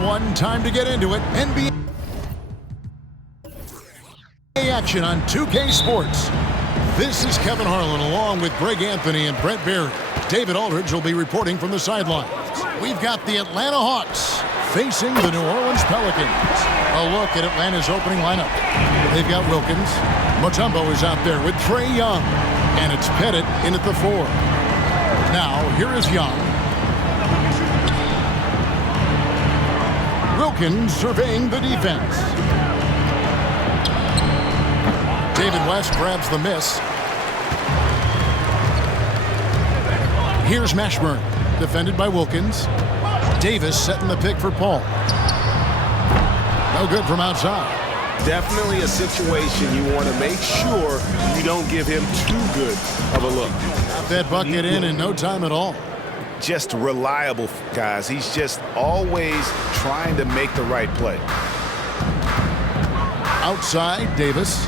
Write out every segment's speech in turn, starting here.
everyone. Time to get into it. NBA action on 2K Sports. This is Kevin Harlan along with Greg Anthony and Brett Barry. David Aldridge will be reporting from the sidelines. We've got the Atlanta Hawks facing the New Orleans Pelicans. A look at Atlanta's opening lineup. They've got Wilkins. Mutombo is out there with Trae Young. And it's Pettit in at the 4. Now, here is Young. Wilkins surveying the defense. David West grabs the miss. Here's Mashburn, defended by Wilkins. Davis setting the pick for Paul. No good from outside. Definitely a situation you want to make sure you don't give him too good of a look. Got that bucket in no time at all. Just reliable, guys. He's just always trying to make the right play. Outside, Davis.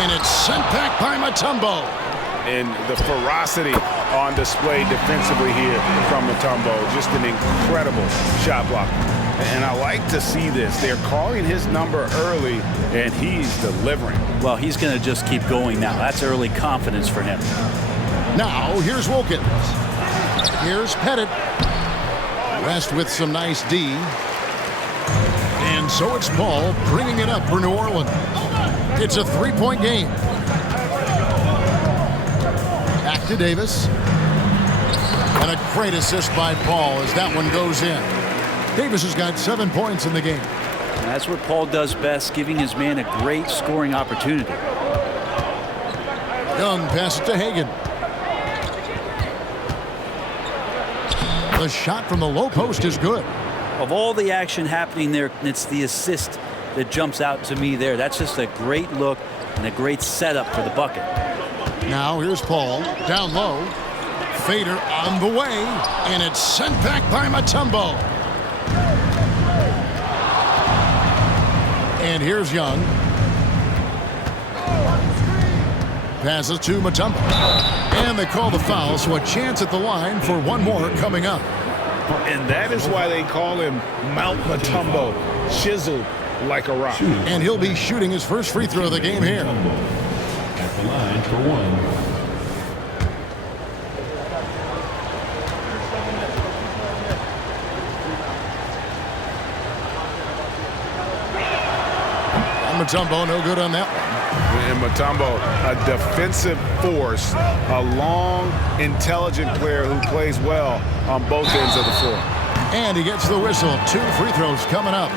And it's sent back by Mutombo. And the ferocity on display defensively here from Mutombo. Just an incredible shot blocker. And I like to see this. They're calling his number early, and he's delivering. Well, he's going to just keep going now. That's early confidence for him. Now, here's Wilkins. Here's Pettit. West with some nice D. And so it's Paul bringing it up for New Orleans. It's a three-point game. Back to Davis. And a great assist by Paul as that one goes in. Davis has got 7 points in the game. And that's what Paul does best, giving his man a great scoring opportunity. Young passes to Hagan. The shot from the low post is good. Of all the action happening there, it's the assist that jumps out to me there. That's just a great look and a great setup for the bucket. Now here's Paul down low. Fader on the way, and it's sent back by Mutombo. And here's Young. Passes to Mutombo. And they call the foul, so a chance at the line for one more coming up. And that is why they call him Mount Mutombo, chiseled like a rock. And he'll be shooting his first free throw of the game here. At the line for one. Mutombo, no good on that one. And Mutombo, a defensive force, a long, intelligent player who plays well on both ends of the floor. And he gets the whistle. 2 free throws coming up.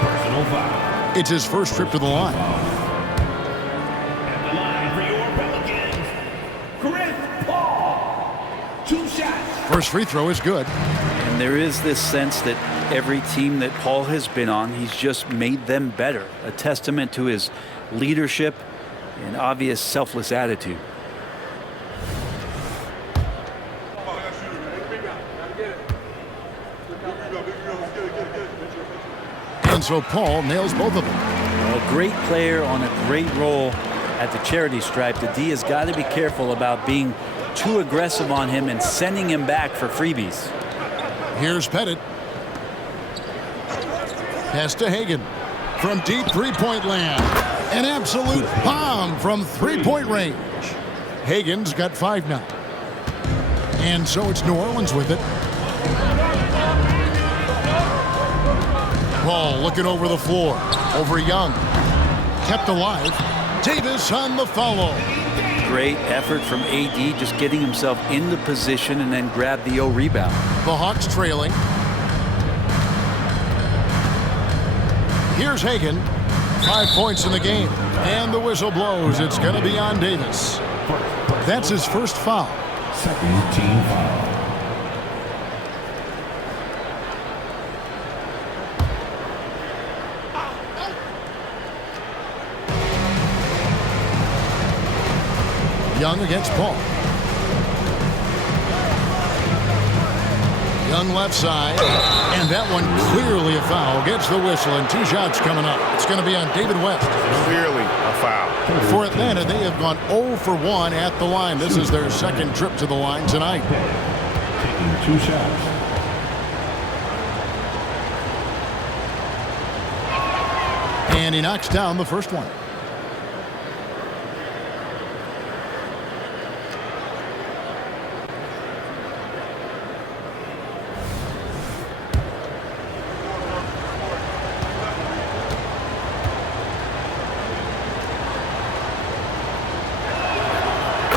Personal foul. It's his first trip to the line. At the line for your Pelicans, Chris Paul. 2 shots. First free throw is good. And there is this sense that every team that Paul has been on, he's just made them better. A testament to his leadership and obvious selfless attitude. And so Paul nails both of them. A great player on a great role at the charity stripe. The D has got to be careful about being too aggressive on him and sending him back for freebies. Here's Pettit. Pass to Hagan from deep three-point land. An absolute bomb from three-point range. Hagan's got 5 now. And so it's New Orleans with it. Paul looking over the floor. Over Young. Kept alive. Davis on the follow. Great effort from AD, just getting himself into position and then grab the rebound. The Hawks trailing. Here's Hagan. 5 points in the game. And the whistle blows. It's going to be on Davis. That's his first foul. Second team foul. Young against Paul. Young left side. And that one clearly a foul. Gets the whistle and 2 shots coming up. It's going to be on David West. Clearly a foul. For Atlanta, they have gone 0 for 1 at the line. This is their second trip to the line tonight. taking 2 shots. And he knocks down the first one.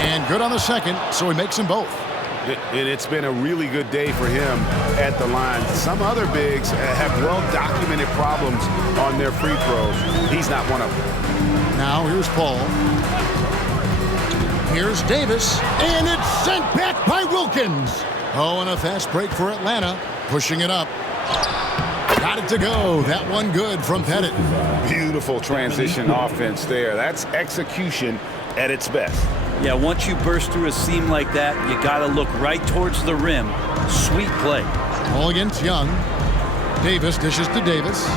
And good on the second, so he makes them both. It's been a really good day for him at the line. Some other bigs have well-documented problems on their free throws. He's not one of them. Now here's Paul. Here's Davis, and it's sent back by Wilkins. Oh, and a fast break for Atlanta, pushing it up. Got it to go. That one good from Pettit. Beautiful transition offense there. That's execution at its best. Yeah, once you burst through a seam like that, you got to look right towards the rim. Sweet play. All against Young. Davis dishes to Davis.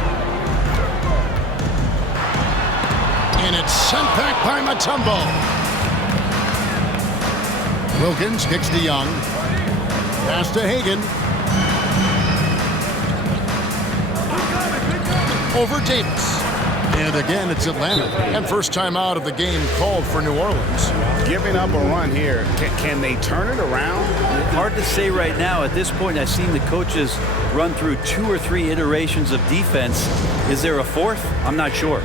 And it's sent back by Mutombo. Wilkins kicks to Young. Pass to Hagan. Over Davis. And again, it's Atlanta. And first time out of the game called for New Orleans. Giving up a run here. Can they turn it around? Hard to say right now. At this point, I've seen the coaches run through 2 or 3 iterations of defense. Is there a fourth? I'm not sure.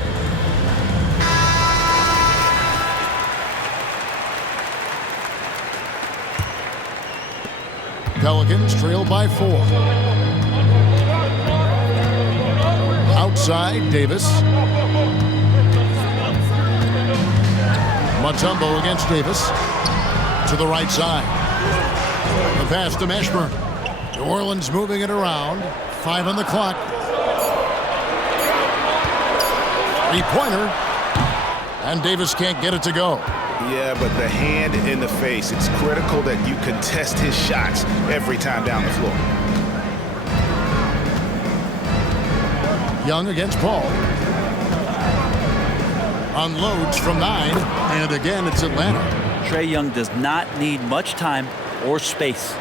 Pelicans trail by 4. Outside, Davis. Mutombo against Davis. To the right side. The pass to Mashburn. New Orleans moving it around. 5 on the clock. 3-pointer. And Davis can't get it to go. Yeah, but the hand in the face. It's critical that you contest his shots every time down the floor. Young against Paul. Unloads from 9. And again, it's Atlanta. Trae Young does not need much time or space.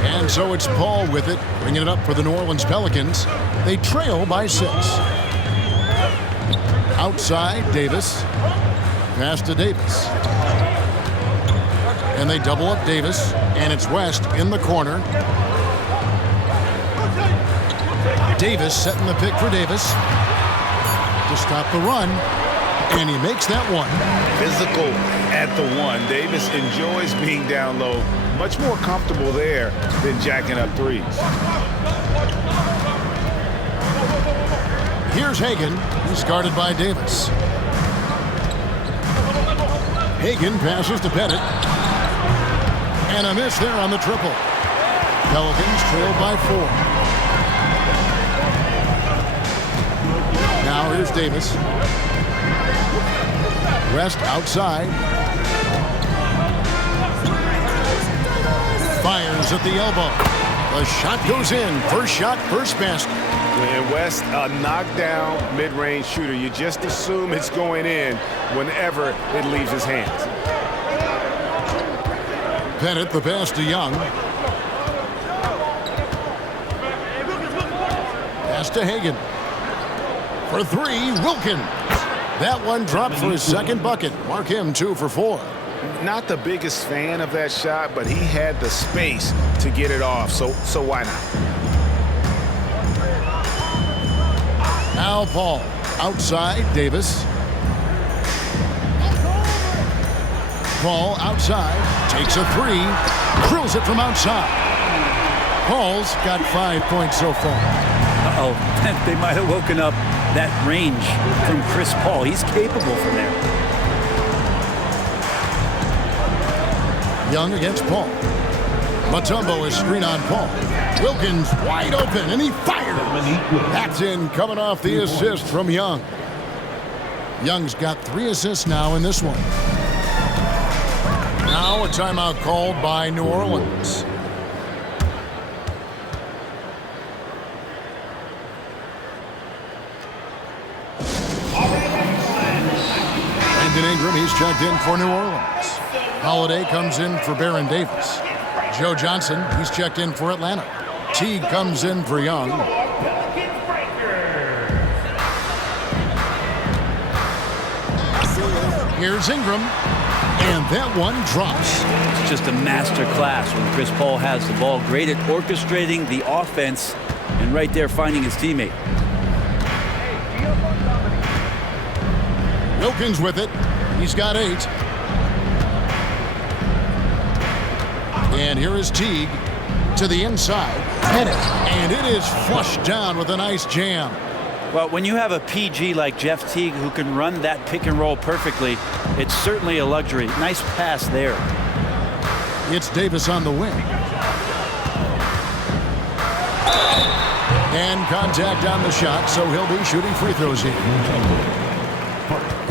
And so it's Paul with it, bringing it up for the New Orleans Pelicans. They trail by 6. Outside, Davis. Pass to Davis. And they double up Davis, and it's West in the corner. Davis setting the pick for Davis to stop the run, and he makes that one. Physical at the 1. Davis enjoys being down low. Much more comfortable there than jacking up threes. Here's Hagan. He's guarded by Davis. Hagan passes to Pettit. And a miss there on the triple. Pelicans trail by 4. Now here's Davis. West outside. Fires at the elbow. The shot goes in. First shot, first basket. And West, a knockdown mid-range shooter. You just assume it's going in whenever it leaves his hands. Pettit, the pass to Young. Pass to Hagan. For 3, Wilkins. That one dropped for his second bucket. Mark him 2 for 4. Not the biggest fan of that shot, but he had the space to get it off, so why not? Now Paul. Outside, Davis. Paul outside. Takes a 3. Drills it from outside. Paul's got 5 points so far. Uh-oh. They might have woken up that range from Chris Paul. He's capable from there. Young against Paul. Mutombo is screen on Paul. Wilkins wide open, and he fired. That's in, coming off the assist from Young. Young's got 3 assists now in this one. Now a timeout called by New Orleans. Brandon Ingram, he's checked in for New Orleans. Holiday comes in for Baron Davis. Joe Johnson, he's checked in for Atlanta. Teague comes in for Young. Pelicans breaker. Here's Ingram. And that one drops. It's just a master class when Chris Paul has the ball. Great at orchestrating the offense and right there finding his teammate. Wilkins with it. He's got 8. And here is Teague to the inside. Pettit. And it is flushed down with a nice jam. Well, when you have a PG like Jeff Teague who can run that pick and roll perfectly, it's certainly a luxury. Nice pass there. It's Davis on the wing. And contact on the shot, so he'll be shooting free throws here.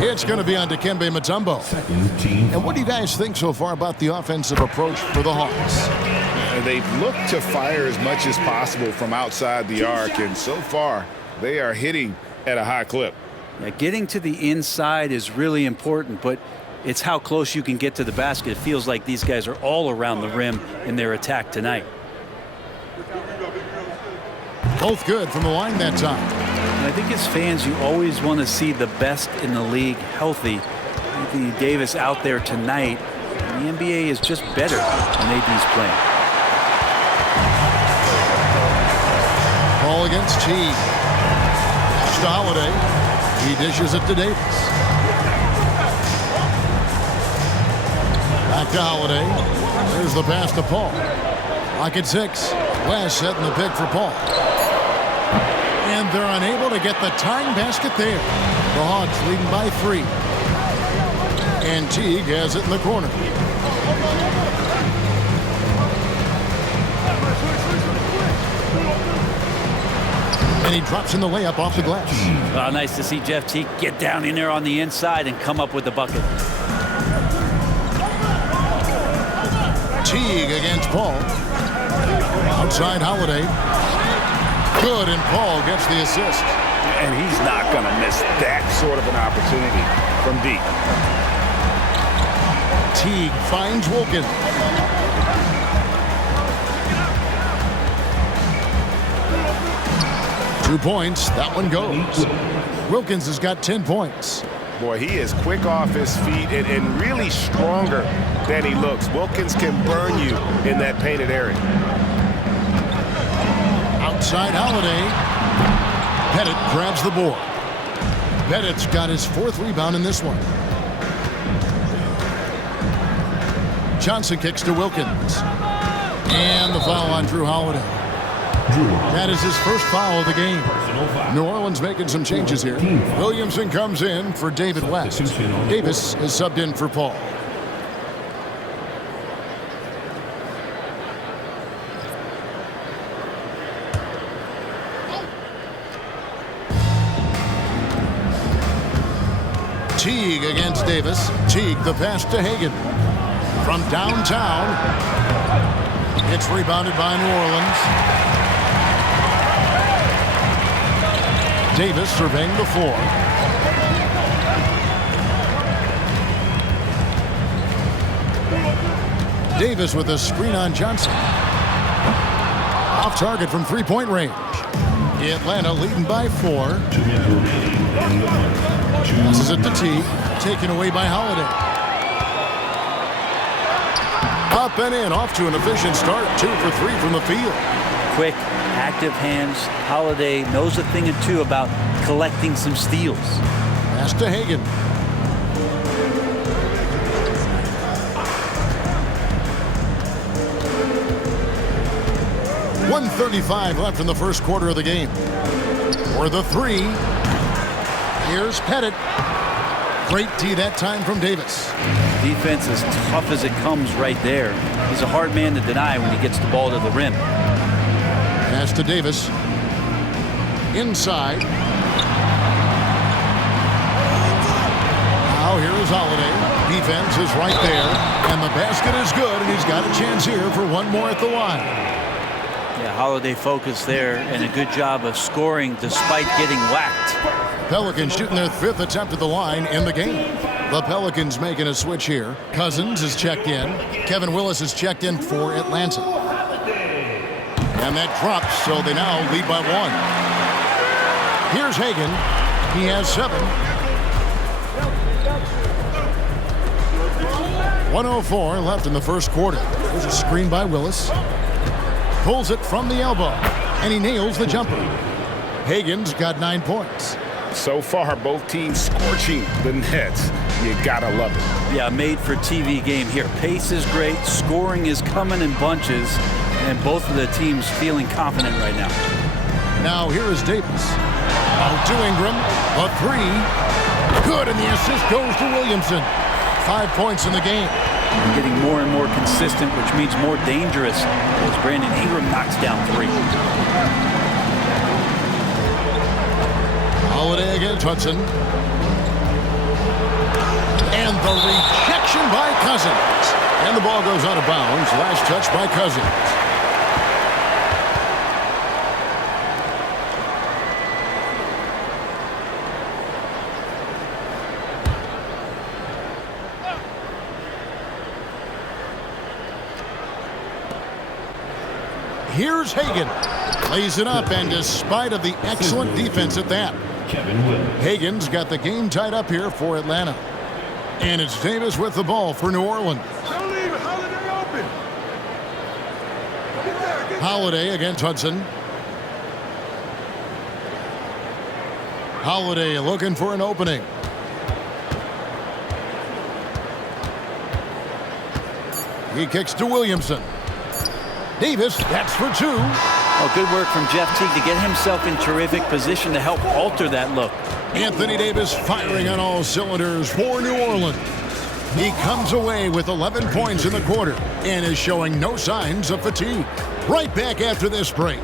It's going to be on Dikembe Mutombo. And what do you guys think so far about the offensive approach for the Hawks? They've looked to fire as much as possible from outside the arc, and so far they are hitting at a high clip. Yeah, getting to the inside is really important, but it's how close you can get to the basket. It feels like these guys are all around the rim in their attack tonight. Both good from the line that time. And I think as fans, you always want to see the best in the league healthy. Anthony Davis out there tonight. And the NBA is just better when AD's playing. Ball against Teague. To Holiday. He dishes it to Davis. Back to Holiday. There's the pass to Paul. Lock at 6. West setting the pick for Paul. And they're unable to get the tying basket there. The Hawks leading by 3. And Teague has it in the corner. And he drops in the layup off the glass. Well, nice to see Jeff Teague get down in there on the inside and come up with the bucket. Teague against Paul. Outside Holiday. Good, and Paul gets the assist. And he's not going to miss that sort of an opportunity from deep. Teague finds Wilkins. Two points. That one goes. Wilkins has got 10 points. Boy, he is quick off his feet and really stronger than he looks. Wilkins can burn you in that painted area. Outside Holiday. Pettit grabs the board. Pettit's got his 4th rebound in this one. Johnson kicks to Wilkins. And the foul on Drew Holiday. That is his first foul of the game. New Orleans making some changes here. Williamson comes in for David West. Davis is subbed in for Paul. Teague against Davis. Teague the pass to Hagan. From downtown. It's rebounded by New Orleans. Davis surveying the floor. Davis with a screen on Johnson. Off target from three-point range. Atlanta leading by 4. Passes it to Teague. Taken away by Holiday. Up and in. Off to an efficient start. 2 for 3 from the field. Quick, active hands. Holiday knows a thing or two about collecting some steals. Pass to Hagan. .135 left in the first quarter of the game. For the 3. Here's Pettit. Great D that time from Davis. Defense as tough as it comes right there. He's a hard man to deny when he gets the ball to the rim. Pass to Davis. Inside. Now here is Holiday. Defense is right there. And the basket is good. And he's got a chance here for one more at the line. Yeah, Holiday focused there and a good job of scoring despite getting whacked. Pelicans shooting their 5th attempt at the line in the game. The Pelicans making a switch here. Cousins is checked in. Kevin Willis is checked in for Atlanta. And that drops, so they now lead by 1. Here's Hagan. He has 7. 1:04 left in the first quarter. There's a screen by Willis. Pulls it from the elbow, and he nails the jumper. Hagan's got 9 points. So far, both teams scorching the Nets. You gotta love it. Yeah, made for TV game here. Pace is great, scoring is coming in bunches, and both of the teams feeling confident right now. Now here is Davis. Out to Ingram. A 3. Good, and the assist goes to Williamson. 5 points in the game. They're getting more and more consistent, which means more dangerous as Brandon Ingram knocks down 3. Holiday against Hudson. And the rejection by Cousins. And the ball goes out of bounds. Last touch by Cousins. Here's Hagan. Lays it up, and despite of the excellent defense at that, Hagan's got the game tied up here for Atlanta. And it's Davis with the ball for New Orleans. Holiday against Hudson. Holiday looking for an opening. He kicks to Williamson. Davis, that's for 2. Oh, good work from Jeff Teague to get himself in terrific position to help alter that look. Anthony Davis firing on all cylinders for New Orleans. He comes away with 11 points in the quarter and is showing no signs of fatigue. Right back after this break.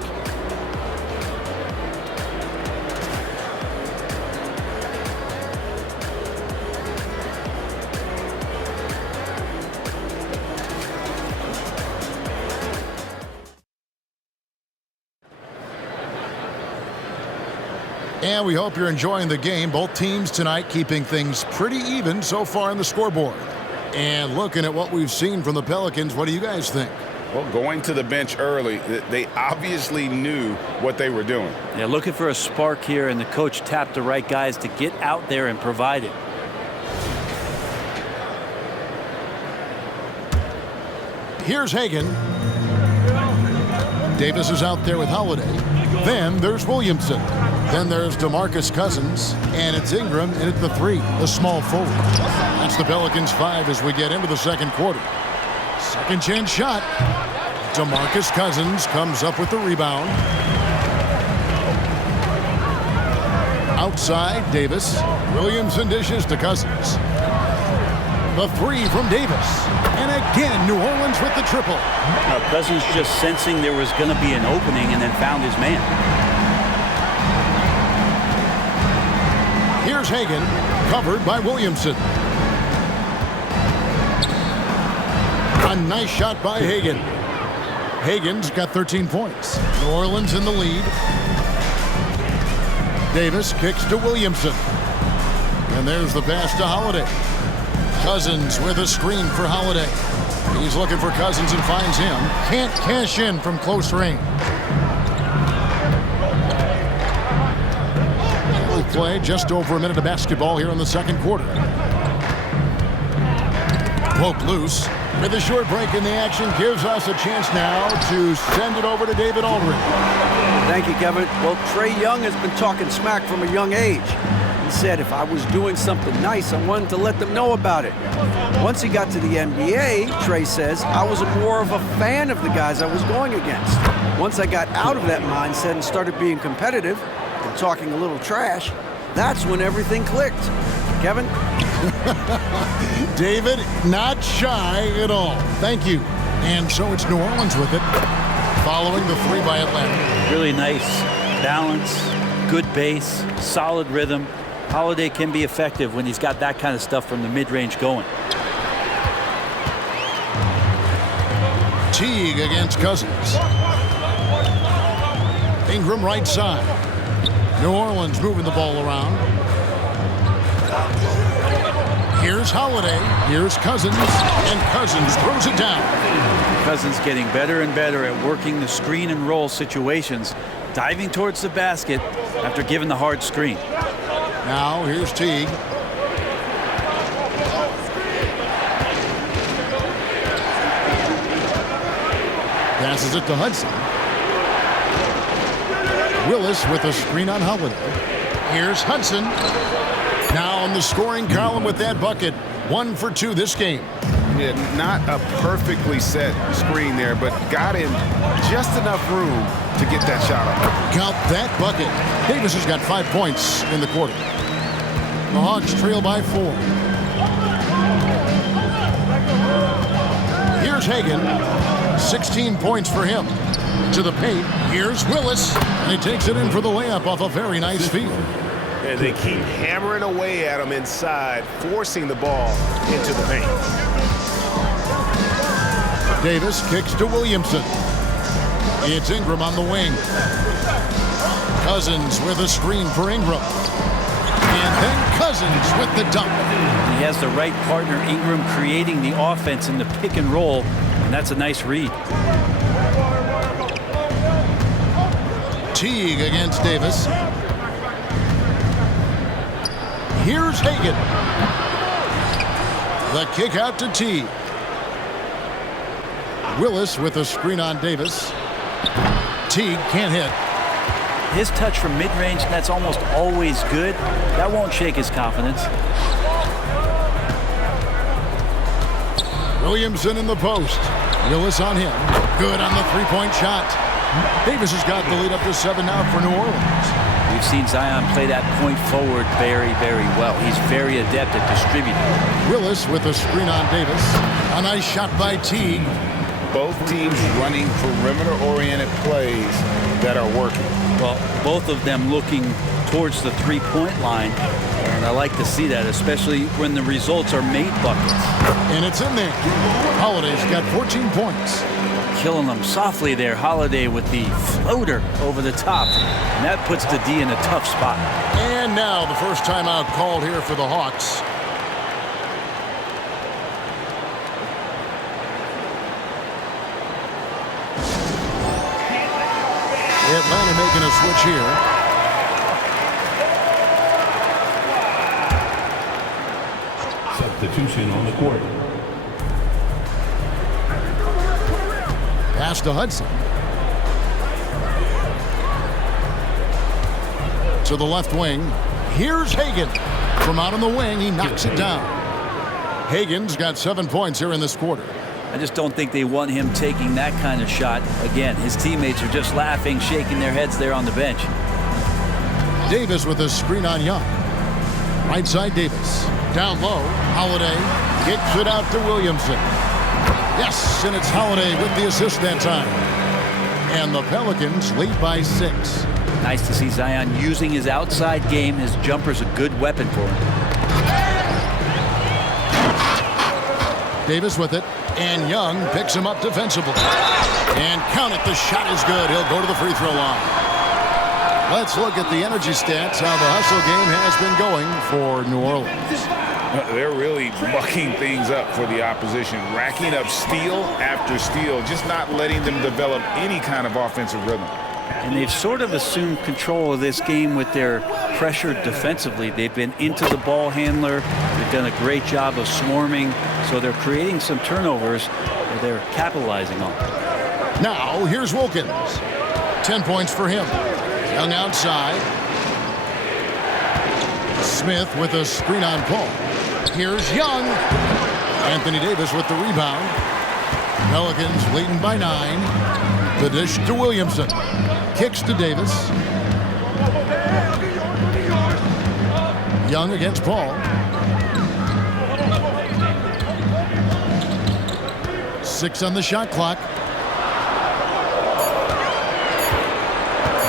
And we hope you're enjoying the game. Both teams tonight keeping things pretty even so far on the scoreboard. And looking at what we've seen from the Pelicans, what do you guys think? Well, going to the bench early, they obviously knew what they were doing. Yeah, looking for a spark here, and the coach tapped the right guys to get out there and provide it. Here's Hagan. Davis is out there with Holiday. Then there's Williamson. Then there's DeMarcus Cousins. And it's Ingram in at the 3, the small forward. That's the Pelicans 5 as we get into the second quarter. Second chance shot. DeMarcus Cousins comes up with the rebound. Outside, Davis. Williamson dishes to Cousins. The 3 from Davis. And again, New Orleans with the triple. Now, Cousins just sensing there was going to be an opening and then found his man. Here's Hagan, covered by Williamson. A nice shot by Hagan. Hagan's got 13 points. New Orleans in the lead. Davis kicks to Williamson. And there's the pass to Holiday. Cousins with a screen for Holiday. He's looking for Cousins and finds him. Can't cash in from close range. We play just over a minute of basketball here in the second quarter. Poke loose. With a short break in the action, gives us a chance now to send it over to David Aldridge. Thank you, Kevin. Well, Trae Young has been talking smack from a young age. He said if I was doing something nice, I wanted to let them know about it. Once he got to the NBA, Trae says, I was more of a fan of the guys I was going against. Once I got out of that mindset and started being competitive and talking a little trash, that's when everything clicked. Kevin? David, not shy at all. Thank you. And so it's New Orleans with it, following the 3 by Atlanta. Really nice balance, good base, solid rhythm. Holiday can be effective when he's got that kind of stuff from the mid-range going. Teague against Cousins. Ingram right side. New Orleans moving the ball around. Here's Holiday. Here's Cousins. And Cousins throws it down. Cousins getting better and better at working the screen and roll situations, diving towards the basket after giving the hard screen. Now here's Teague. Passes it to Hudson. Willis with a screen on Holiday. Here's Hudson. Now on the scoring column with that bucket. 1 for 2 this game. Yeah, not a perfectly set screen there, but got in just enough room to get that shot up. Count that bucket. Davis has got 5 points in the quarter. The Hawks trail by 4. Here's Hagan. 16 points for him. To the paint. Here's Willis. And he takes it in for the layup off a very nice feed. And they keep hammering away at him inside, forcing the ball into the paint. Davis kicks to Williamson. It's Ingram on the wing. Cousins with a screen for Ingram. And then Cousins with the dunk. He has the right partner, Ingram, creating the offense in the pick and roll, and that's a nice read. Teague against Davis. Here's Hagan. The kick out to Teague. Willis with a screen on Davis. Teague can't hit. His touch from mid-range, that's almost always good. That won't shake his confidence. Williamson in the post. Willis on him. Good on the three-point shot. Davis has got the lead up to 7 now for New Orleans. We've seen Zion play that point forward very, very well. He's very adept at distributing. Willis with a screen on Davis. A nice shot by Teague. Both teams running perimeter-oriented plays that are working. Well, both of them looking towards the three-point line, and I like to see that, especially when the results are made buckets. And it's in there. Holiday's got 14 points. Killing them softly there. Holiday with the floater over the top, and that puts the D in a tough spot. And now the first timeout called here for the Hawks. Atlanta making a switch here. Substitution on the court. Pass to Hudson. To the left wing. Here's Hagan. From out on the wing, he knocks it down. Hagan's got 7 points here in this quarter. I just don't think they want him taking that kind of shot. Again, his teammates are just laughing, shaking their heads there on the bench. Davis with a screen on Young. Right side Davis. Down low. Holiday kicks it out to Williamson. Yes, and it's Holiday with the assist that time. And the Pelicans lead by 6. Nice to see Zion using his outside game. His jumper's a good weapon for him. Davis with it. And Young picks him up defensively. And count it, the shot is good. He'll go to the free throw line. Let's look at the energy stats, how the hustle game has been going for New Orleans. They're really mucking things up for the opposition, racking up steal after steal, just not letting them develop any kind of offensive rhythm. And they've sort of assumed control of this game with their pressure defensively. They've been into the ball handler. They've done a great job of swarming. So they're creating some turnovers that they're capitalizing on. Now, here's Wilkins. 10 points for him. Young outside. Smith with a screen on Paul. Here's Young. Anthony Davis with the rebound. Pelicans leading by 9. The dish to Williamson. Kicks to Davis. Young against Paul. 6 on the shot clock.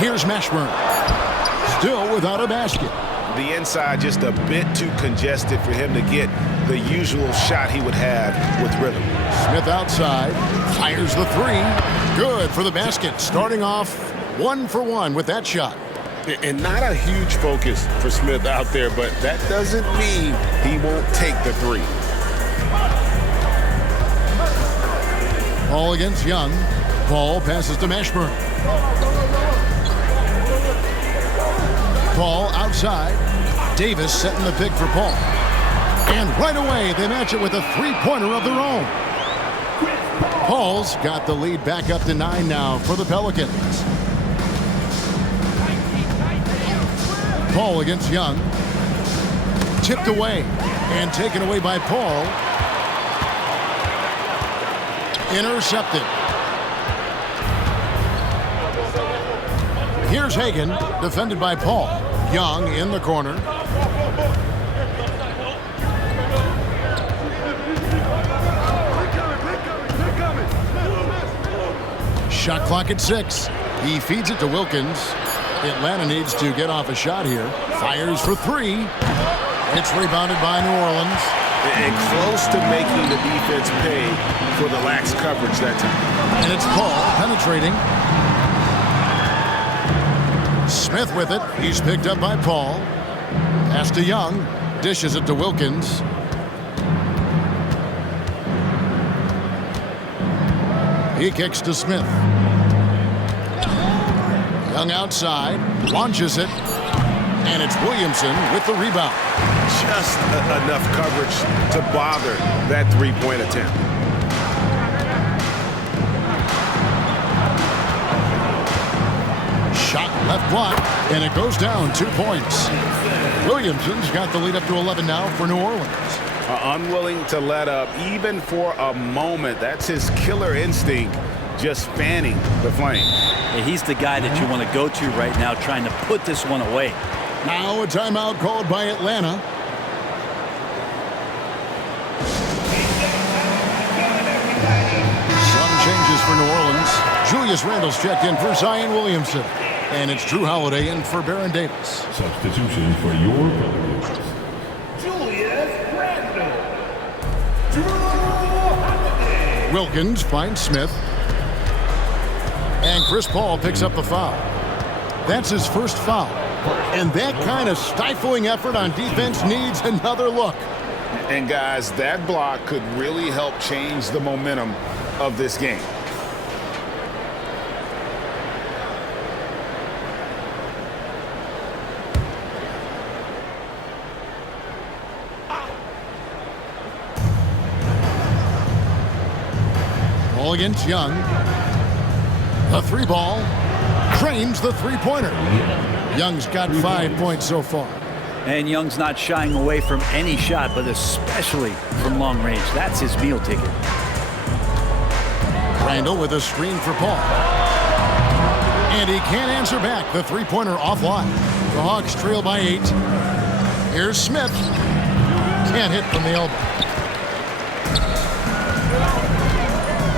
Here's Mashburn. Still without a basket. The inside just a bit too congested for him to get the usual shot he would have with rhythm. Smith outside. Fires the 3. Good for the basket. Starting off 1 for 1 with that shot. And not a huge focus for Smith out there, but that doesn't mean he won't take the three. Paul against Young. Paul passes to Mashburn. Paul outside. Davis setting the pick for Paul. And right away, they match it with a three-pointer of their own. Paul's got the lead back up to 9 now for the Pelicans. Paul against Young. Tipped away and taken away by Paul. Intercepted. Here's Hagan, defended by Paul. Young in the corner. Shot clock at 6. He feeds it to Wilkins. Atlanta needs to get off a shot here. Fires for 3. It's rebounded by New Orleans. And close to making the defense pay for the lax coverage that time. And it's Paul penetrating. Smith with it. He's picked up by Paul. Pass to Young. Dishes it to Wilkins. He kicks to Smith. Young outside. Launches it. And it's Williamson with the rebound. Just enough coverage to bother that three-point attempt. Shot left block, and it goes down 2 points. Williamson's got the lead up to 11 now for New Orleans. Unwilling to let up even for a moment. That's his killer instinct, just fanning the flame. Yeah, he's the guy that you want to go to right now, trying to put this one away. Now a timeout called by Atlanta. Some changes for New Orleans. Julius Randle's checked in for Zion Williamson. And it's Drew Holiday in for Baron Davis. Substitution for your Pelicans. Julius Randle. Drew Holiday. Wilkins finds Smith. And Chris Paul picks up the foul. That's his first foul. And that kind of stifling effort on defense needs another look. And guys, that block could really help change the momentum of this game. Paul against Young. The three ball. Trains the three-pointer. Young's got 5 points so far. And Young's not shying away from any shot, but especially from long range. That's his meal ticket. Randle with a screen for Paul. And he can't answer back. The three-pointer offline. The Hawks trail by 8. Here's Smith. Can't hit from the elbow.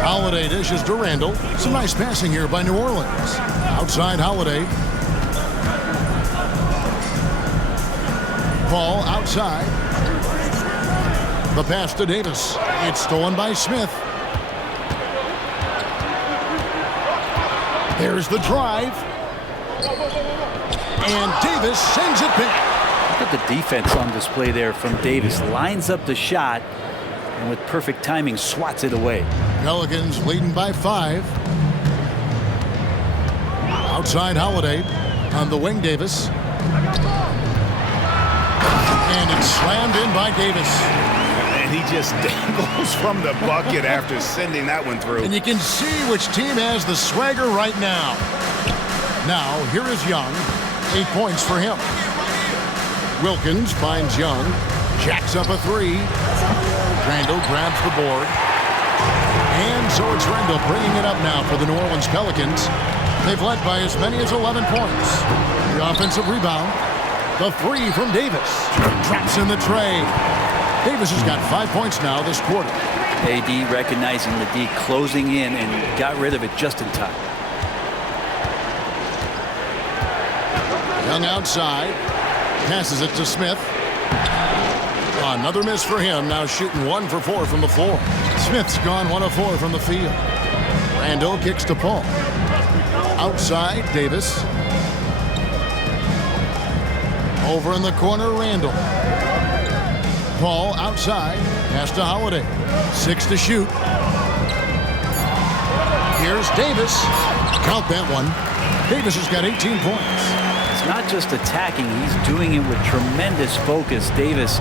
Holiday dishes to Randle. Some nice passing here by New Orleans. Outside Holiday. Paul outside. The pass to Davis. It's stolen by Smith. There's the drive. And Davis sends it back. Look at the defense on display there from Davis. Lines up the shot and with perfect timing swats it away. Pelicans leading by 5. Outside Holiday. On the wing, Davis. And it's slammed in by Davis. And he just dangles from the bucket after sending that one through. And you can see which team has the swagger right now. Now, here is Young. 8 points for him. Wilkins finds Young. Jacks up a 3. Randle grabs the board. And so it's Randle bringing it up now for the New Orleans Pelicans. They've led by as many as 11 points. The offensive rebound. The 3 from Davis. Drops in the tray. Davis has got 5 points now this quarter. AD recognizing the D, closing in, and got rid of it just in time. Young outside. Passes it to Smith. Another miss for him. Now shooting 1 for 4 from the floor. Smith's gone 1 of 4 from the field. Randle kicks to Paul. Outside, Davis. Over in the corner, Randall. Paul outside. Pass to Holiday. 6 to shoot. Here's Davis. Count that one. Davis has got 18 points. It's not just attacking. He's doing it with tremendous focus. Davis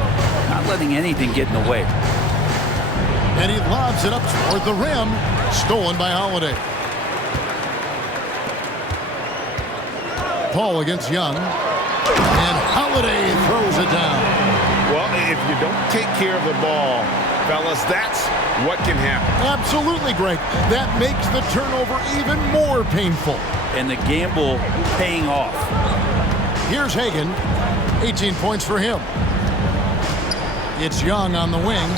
not letting anything get in the way. And he lobs it up toward the rim. Stolen by Holiday. Paul against Young. And Holiday throws it down. Well, if you don't take care of the ball, fellas, that's what can happen. Absolutely, Greg. That makes the turnover even more painful. And the gamble paying off. Here's Hagan. 18 points for him. It's Young on the wing.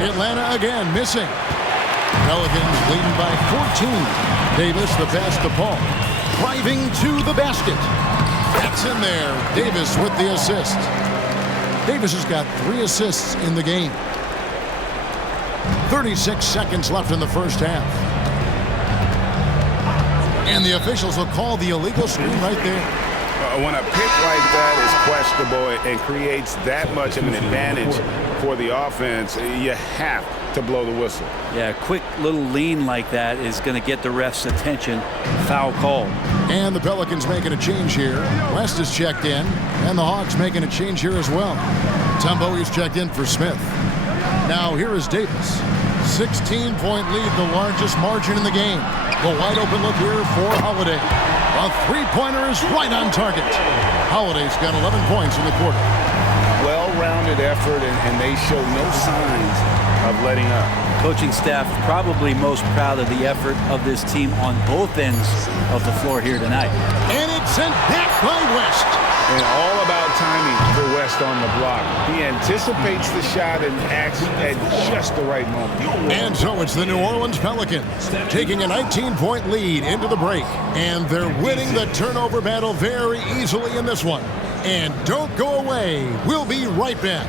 Atlanta again missing. Pelicans leading by 14. Davis the pass to Paul. Driving to the basket. That's in there. Davis with the assist. Davis has got 3 assists in the game. 36 seconds left in the first half. And the officials will call the illegal screen right there. When a pick like that is questionable and creates that much of an advantage for the offense, you have to blow the whistle. Yeah, a quick little lean like that is going to get the ref's attention. Foul call. And the Pelicans making a change here. West is checked in, and the Hawks making a change here as well. Tumbo is checked in for Smith. Now here is Davis. 16-point lead, the largest margin in the game. The wide open look here for Holiday. A three-pointer is right on target. Holiday's got 11 points in the quarter. Well-rounded effort, and they show no signs of letting up. Coaching staff probably most proud of the effort of this team on both ends of the floor here tonight. And it's sent back by West. And all about timing for West on the block. He anticipates the shot and acts at just the right moment. And so it's the New Orleans Pelicans taking a 19-point lead into the break. And they're winning the turnover battle very easily in this one. And don't go away. We'll be right back.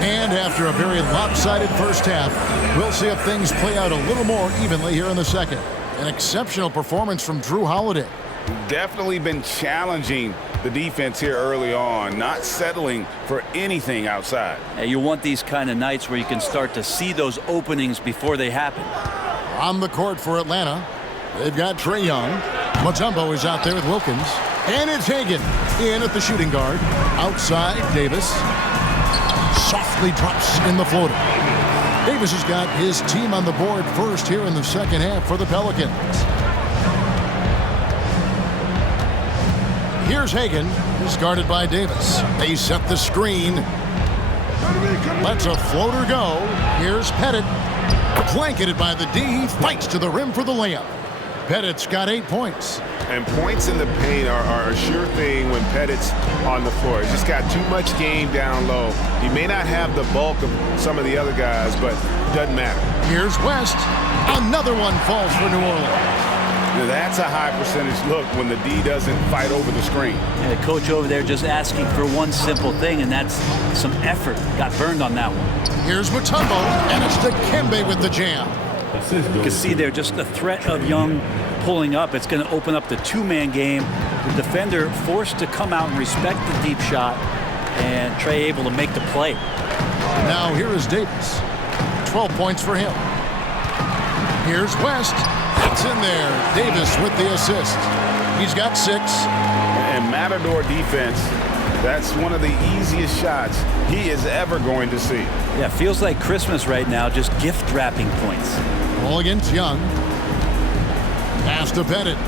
And after a very lopsided first half, we'll see if things play out a little more evenly here in the second. An exceptional performance from Drew Holiday. Definitely been challenging the defense here early on, not settling for anything outside. You want these kind of nights where you can start to see those openings before they happen. On the court for Atlanta, they've got Trae Young. Mutombo is out there with Wilkins. And it's Hagan in at the shooting guard. Outside, Davis. Softly drops in the floater. Davis has got his team on the board first here in the second half for the Pelicans. Here's Hagan, who's guarded by Davis. They set the screen. Lets a floater go. Here's Pettit. Blanketed by the D. He fights to the rim for the layup. Pettit's got 8 points. And points in the paint are a sure thing when Pettit's on the floor. He's just got too much game down low. He may not have the bulk of some of the other guys, but it doesn't matter. Here's West. Another one falls for New Orleans. Now that's a high percentage look when the D doesn't fight over the screen. And the coach over there just asking for one simple thing, and that's some effort. Got burned on that one. Here's Mutombo, and it's Dikembe with the jam. You can see there just the threat of Young pulling up. It's going to open up the two-man game. The defender forced to come out and respect the deep shot, and Trae able to make the play. Now here is Davis. 12 points for him. Here's West. It's in there. Davis with the assist. He's got 6. And Matador defense, that's one of the easiest shots he is ever going to see. Yeah, feels like Christmas right now, just gift wrapping points. Ball against Young. Pass to Pettit.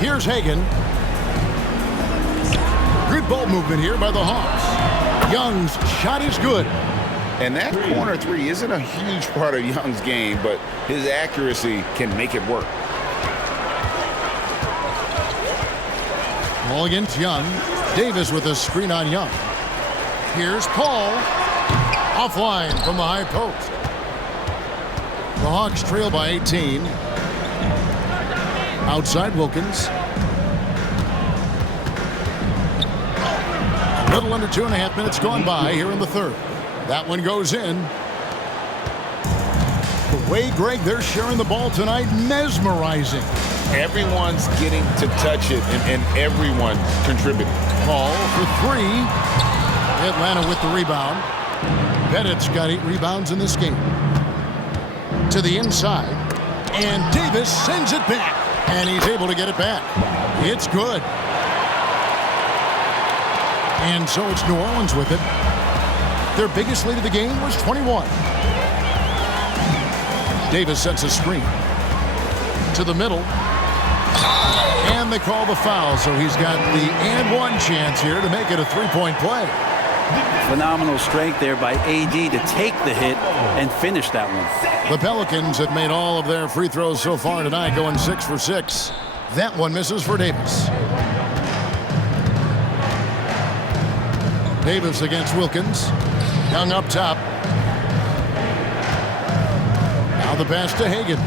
Here's Hagan. Good ball movement here by the Hawks. Young's shot is good. And that corner three isn't a huge part of Young's game, but his accuracy can make it work. Ball against Young. Davis with a screen on Young. Here's Paul. Offline from the high post. The Hawks trail by 18. Outside Wilkins. A little under 2.5 minutes gone by here in the third. That one goes in. The way, Greg, they're sharing the ball tonight, mesmerizing. Everyone's getting to touch it, and everyone contributing. Paul for three. Atlanta with the rebound. Pettit's got 8 rebounds in this game. To the inside. And Davis sends it back. And he's able to get it back. It's good. And so it's New Orleans with it. Their biggest lead of the game was 21. Davis sets a screen. To the middle. And they call the foul, so he's got the and one chance here to make it a 3-point play. Phenomenal strength there by AD to take the hit and finish that one. The Pelicans have made all of their free throws so far tonight, going 6 for 6. That one misses for Davis. Davis against Wilkins. Young up top. Now the pass to Hagan.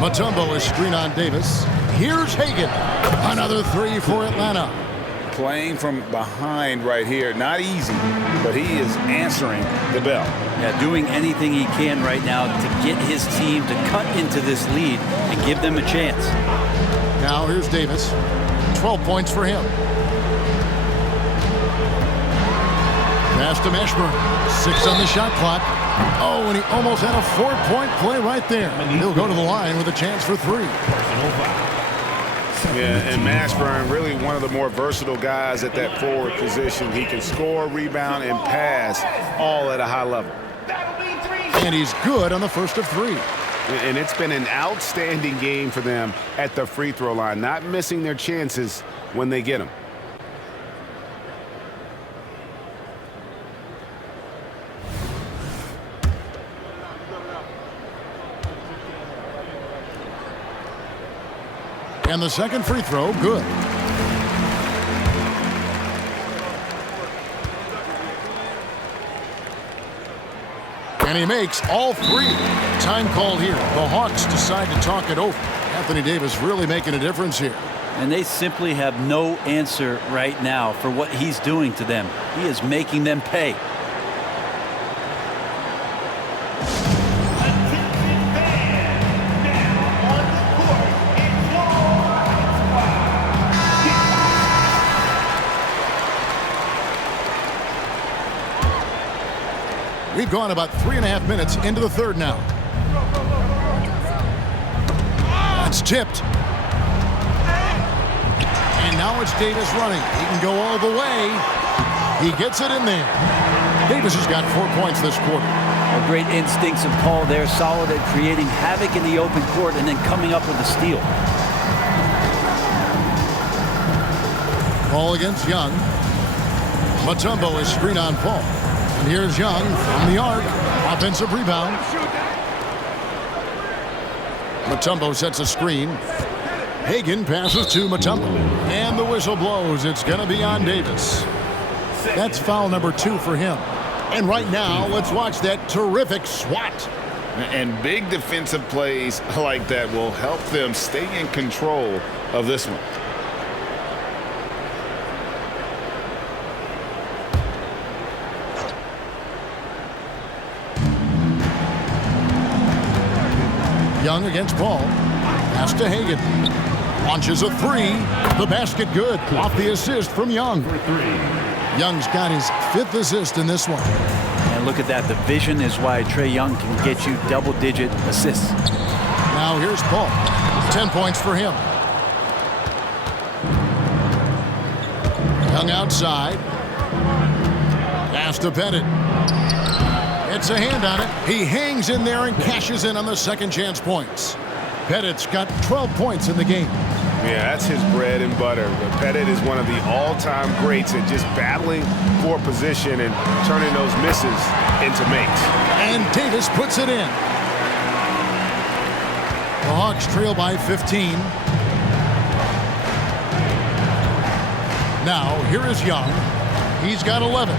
Mutombo is screen on Davis. Here's Hagan. Another 3 for Atlanta. Playing from behind right here. Not easy, but he is answering the bell. Yeah, doing anything he can right now to get his team to cut into this lead and give them a chance. Now here's Davis. 12 points for him. Pass to Mashburn. 6 on the shot clock. Oh, and he almost had a 4-point play right there. He'll go to the line with a chance for 3. Yeah, and Mashburn, really one of the more versatile guys at that forward position. He can score, rebound, and pass all at a high level. And he's good on the first of 3. And it's been an outstanding game for them at the free throw line, not missing their chances when they get them. And the second free throw, good. And he makes all 3. Time called here. The Hawks decide to talk it over. Anthony Davis really making a difference here. And they simply have no answer right now for what he's doing to them. He is making them pay. We've gone about 3.5 minutes into the third now. That's tipped. And now it's Davis running. He can go all the way. He gets it in there. Davis has got 4 points this quarter. Well, great instincts of Paul there, solid at creating havoc in the open court and then coming up with a steal. Paul against Young. Mutombo is screen on Paul. And here's Young from the arc. Offensive rebound. Mutombo sets a screen. Hagan passes to Mutombo. And the whistle blows. It's going to be on Davis. That's foul number 2 for him. And right now, let's watch that terrific swat. And big defensive plays like that will help them stay in control of this one. Young against Paul. Pass to Hagan. Launches a 3. The basket good. Off the assist from Young. Young's got his 5th assist in this one. And look at that. The vision is why Trae Young can get you double-digit assists. Now here's Paul. 10 points for him. Young outside. Pass to Pettit. It's a hand on it. He hangs in there and cashes in on the second chance points. Pettit's got 12 points in the game. Yeah, that's his bread and butter. But Pettit is one of the all-time greats at just battling for position and turning those misses into makes. And Davis puts it in. The Hawks trail by 15. Now, here is Young. He's got 11.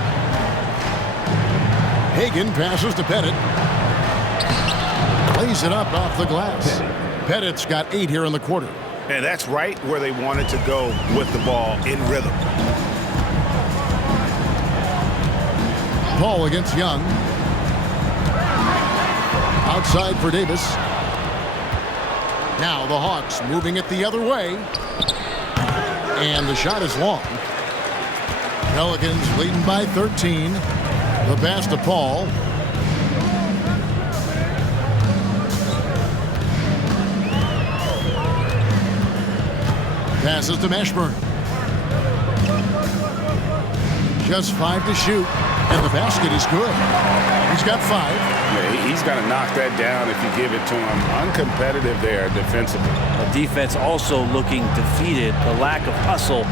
Hagan passes to Pettit. Lays it up off the glass. Pettit's got 8 here in the quarter. And that's right where they wanted to go with the ball, in rhythm. Paul against Young. Outside for Davis. Now the Hawks moving it the other way. And the shot is long. Pelicans leading by 13. The pass to Paul. Passes to Mashburn. Just 5 to shoot. And the basket is good. He's got 5. Yeah, he's got to knock that down if you give it to him. Uncompetitive there defensively. The defense also looking defeated. The lack of hustle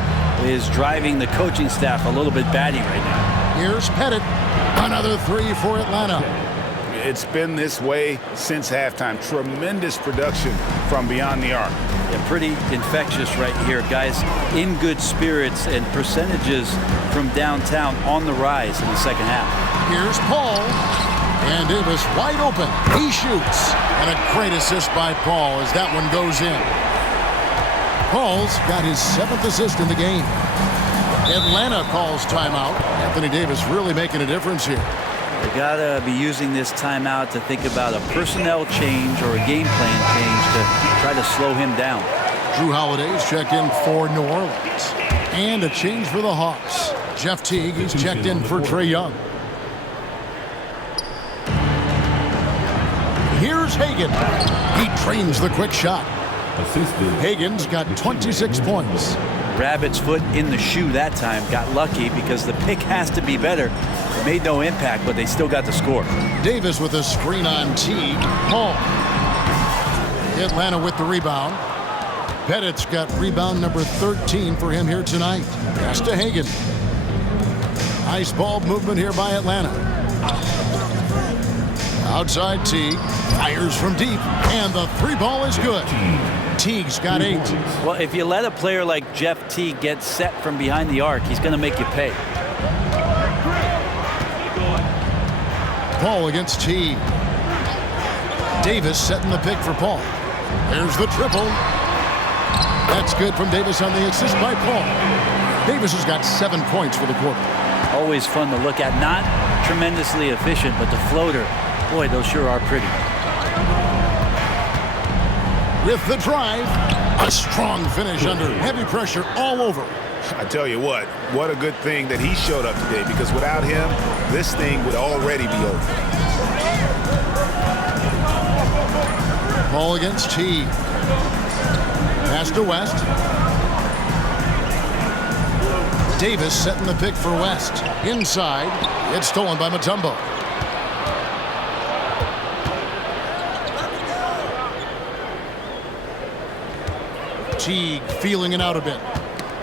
is driving the coaching staff a little bit batty right now. Here's Pettit. Another 3 for Atlanta. It's been this way since halftime. Tremendous production from beyond the arc. Yeah, pretty infectious right here. Guys in good spirits, and percentages from downtown on the rise in the second half. Here's Paul. And Davis wide open. He shoots. And a great assist by Paul as that one goes in. Paul's got his 7th assist in the game. Atlanta calls timeout. Anthony Davis really making a difference here. They gotta be using this timeout to think about a personnel change or a game plan change to try to slow him down. Drew Holiday's checked in for New Orleans. And a change for the Hawks. Jeff Teague, he's checked in for Trae Young. Here's Hagan. He trains the quick shot. Hagan's got 26 points. Rabbit's foot in the shoe that time. Got lucky because the pick has to be better. Made no impact, but they still got the score. Davis with a screen on Teague. Paul. Atlanta with the rebound. Pettit's got rebound number 13 for him here tonight. Pass to Hagan. Nice ball movement here by Atlanta. Outside Teague. Fires from deep. And the 3 ball is good. Teague's got 8. Well, if you let a player like Jeff Teague get set from behind the arc, he's going to make you pay. Paul against Teague. Davis setting the pick for Paul. There's the triple. That's good from Davis on the assist by Paul. Davis has got 7 points for the quarter. Always fun to look at. Not tremendously efficient, but the floater, boy, those sure are pretty. With the drive, a strong finish under heavy pressure all over. I tell you what a good thing that he showed up today, because without him, this thing would already be over. Paul against Teague. Pass to West. Davis setting the pick for West. Inside, it's stolen by Mutombo. Teague feeling it out a bit.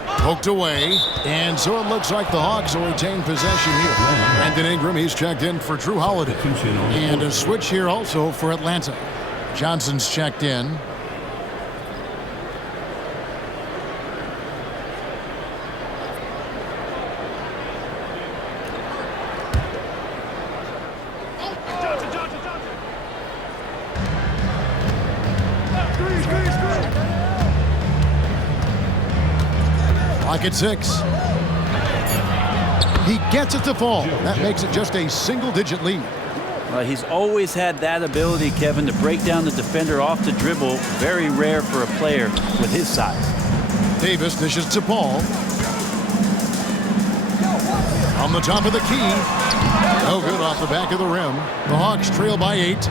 Poked away, and so it looks like the Hawks will retain possession here. Brandon Ingram, he's checked in for Drew Holiday. And a switch here also for Atlanta. Johnson's checked in. Clock at 6. He gets it to fall. That makes it just a single-digit lead. Well, he's always had that ability, Kevin, to break down the defender off the dribble. Very rare for a player with his size. Davis dishes to Paul. On the top of the key. No good off the back of the rim. The Hawks trail by 8.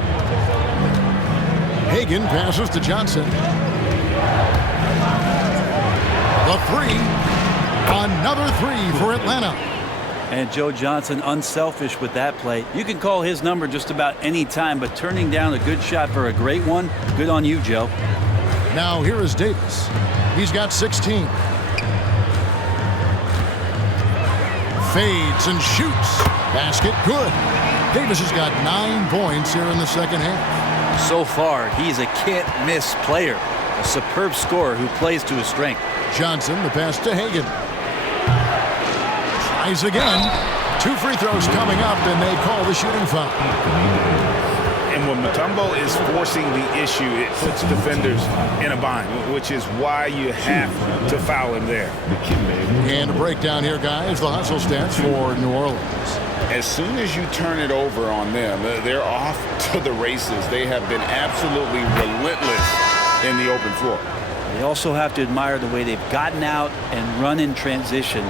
Hagan passes to Johnson. The 3. Another 3 for Atlanta. And Joe Johnson unselfish with that play. You can call his number just about any time, but turning down a good shot for a great one, good on you, Joe. Now here is Davis. He's got 16. Fades and shoots. Basket good. Davis has got 9 points here in the second half. So far, he's a can't-miss player. A superb scorer who plays to his strength. Johnson, the pass to Hagan. Tries again. 2 free throws coming up, and they call the shooting foul. And when Mutombo is forcing the issue, it puts defenders in a bind, which is why you have to foul him there. And a breakdown here, guys. The hustle stats for New Orleans. As soon as you turn it over on them, they're off to the races. They have been absolutely relentless in the open floor. They also have to admire the way they've gotten out and run in transition.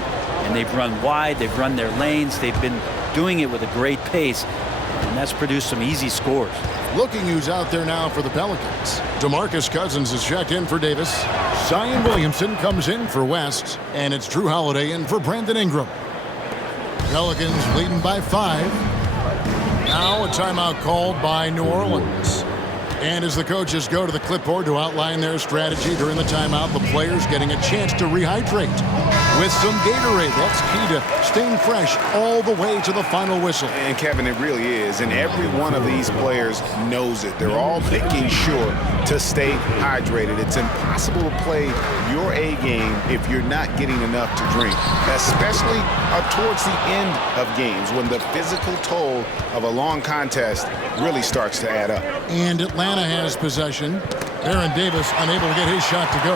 And they've run wide, they've run their lanes, they've been doing it with a great pace, and that's produced some easy scores. Looking who's out there now for the Pelicans. DeMarcus Cousins is checked in for Davis. Zion Williamson comes in for West, and it's Drew Holiday in for Brandon Ingram. Pelicans leading by 5. Now a timeout called by New Orleans. And as the coaches go to the clipboard to outline their strategy during the timeout, the players getting a chance to rehydrate with some Gatorade. That's key to staying fresh all the way to the final whistle. And Kevin, it really is. And every one of these players knows it. They're all making sure to stay hydrated. It's impossible to play your A game if you're not getting enough to drink, especially towards the end of games when the physical toll of a long contest really starts to add up. And Atlanta has possession. Aaron Davis unable to get his shot to go.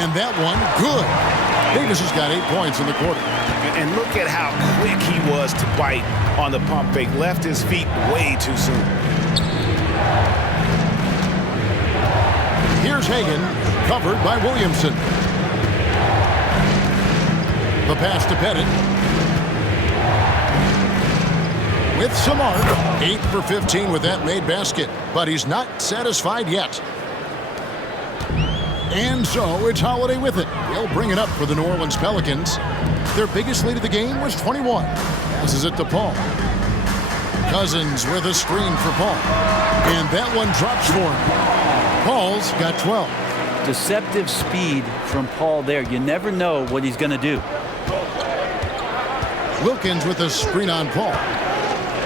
And that one, good. Davis has got 8 points in the quarter. And look at how quick he was to bite on the pump fake. Left his feet way too soon. Here's Hagan, covered by Williamson. The pass to Pettit. With Samart, 8 for 15 with that made basket, but he's not satisfied yet. And so it's Holiday with it. He'll bring it up for the New Orleans Pelicans. Their biggest lead of the game was 21. Passes it to Paul. Cousins with a screen for Paul. And that one drops for him. Paul's got 12. Deceptive speed from Paul there. You never know what he's going to do. Wilkins with a screen on Paul.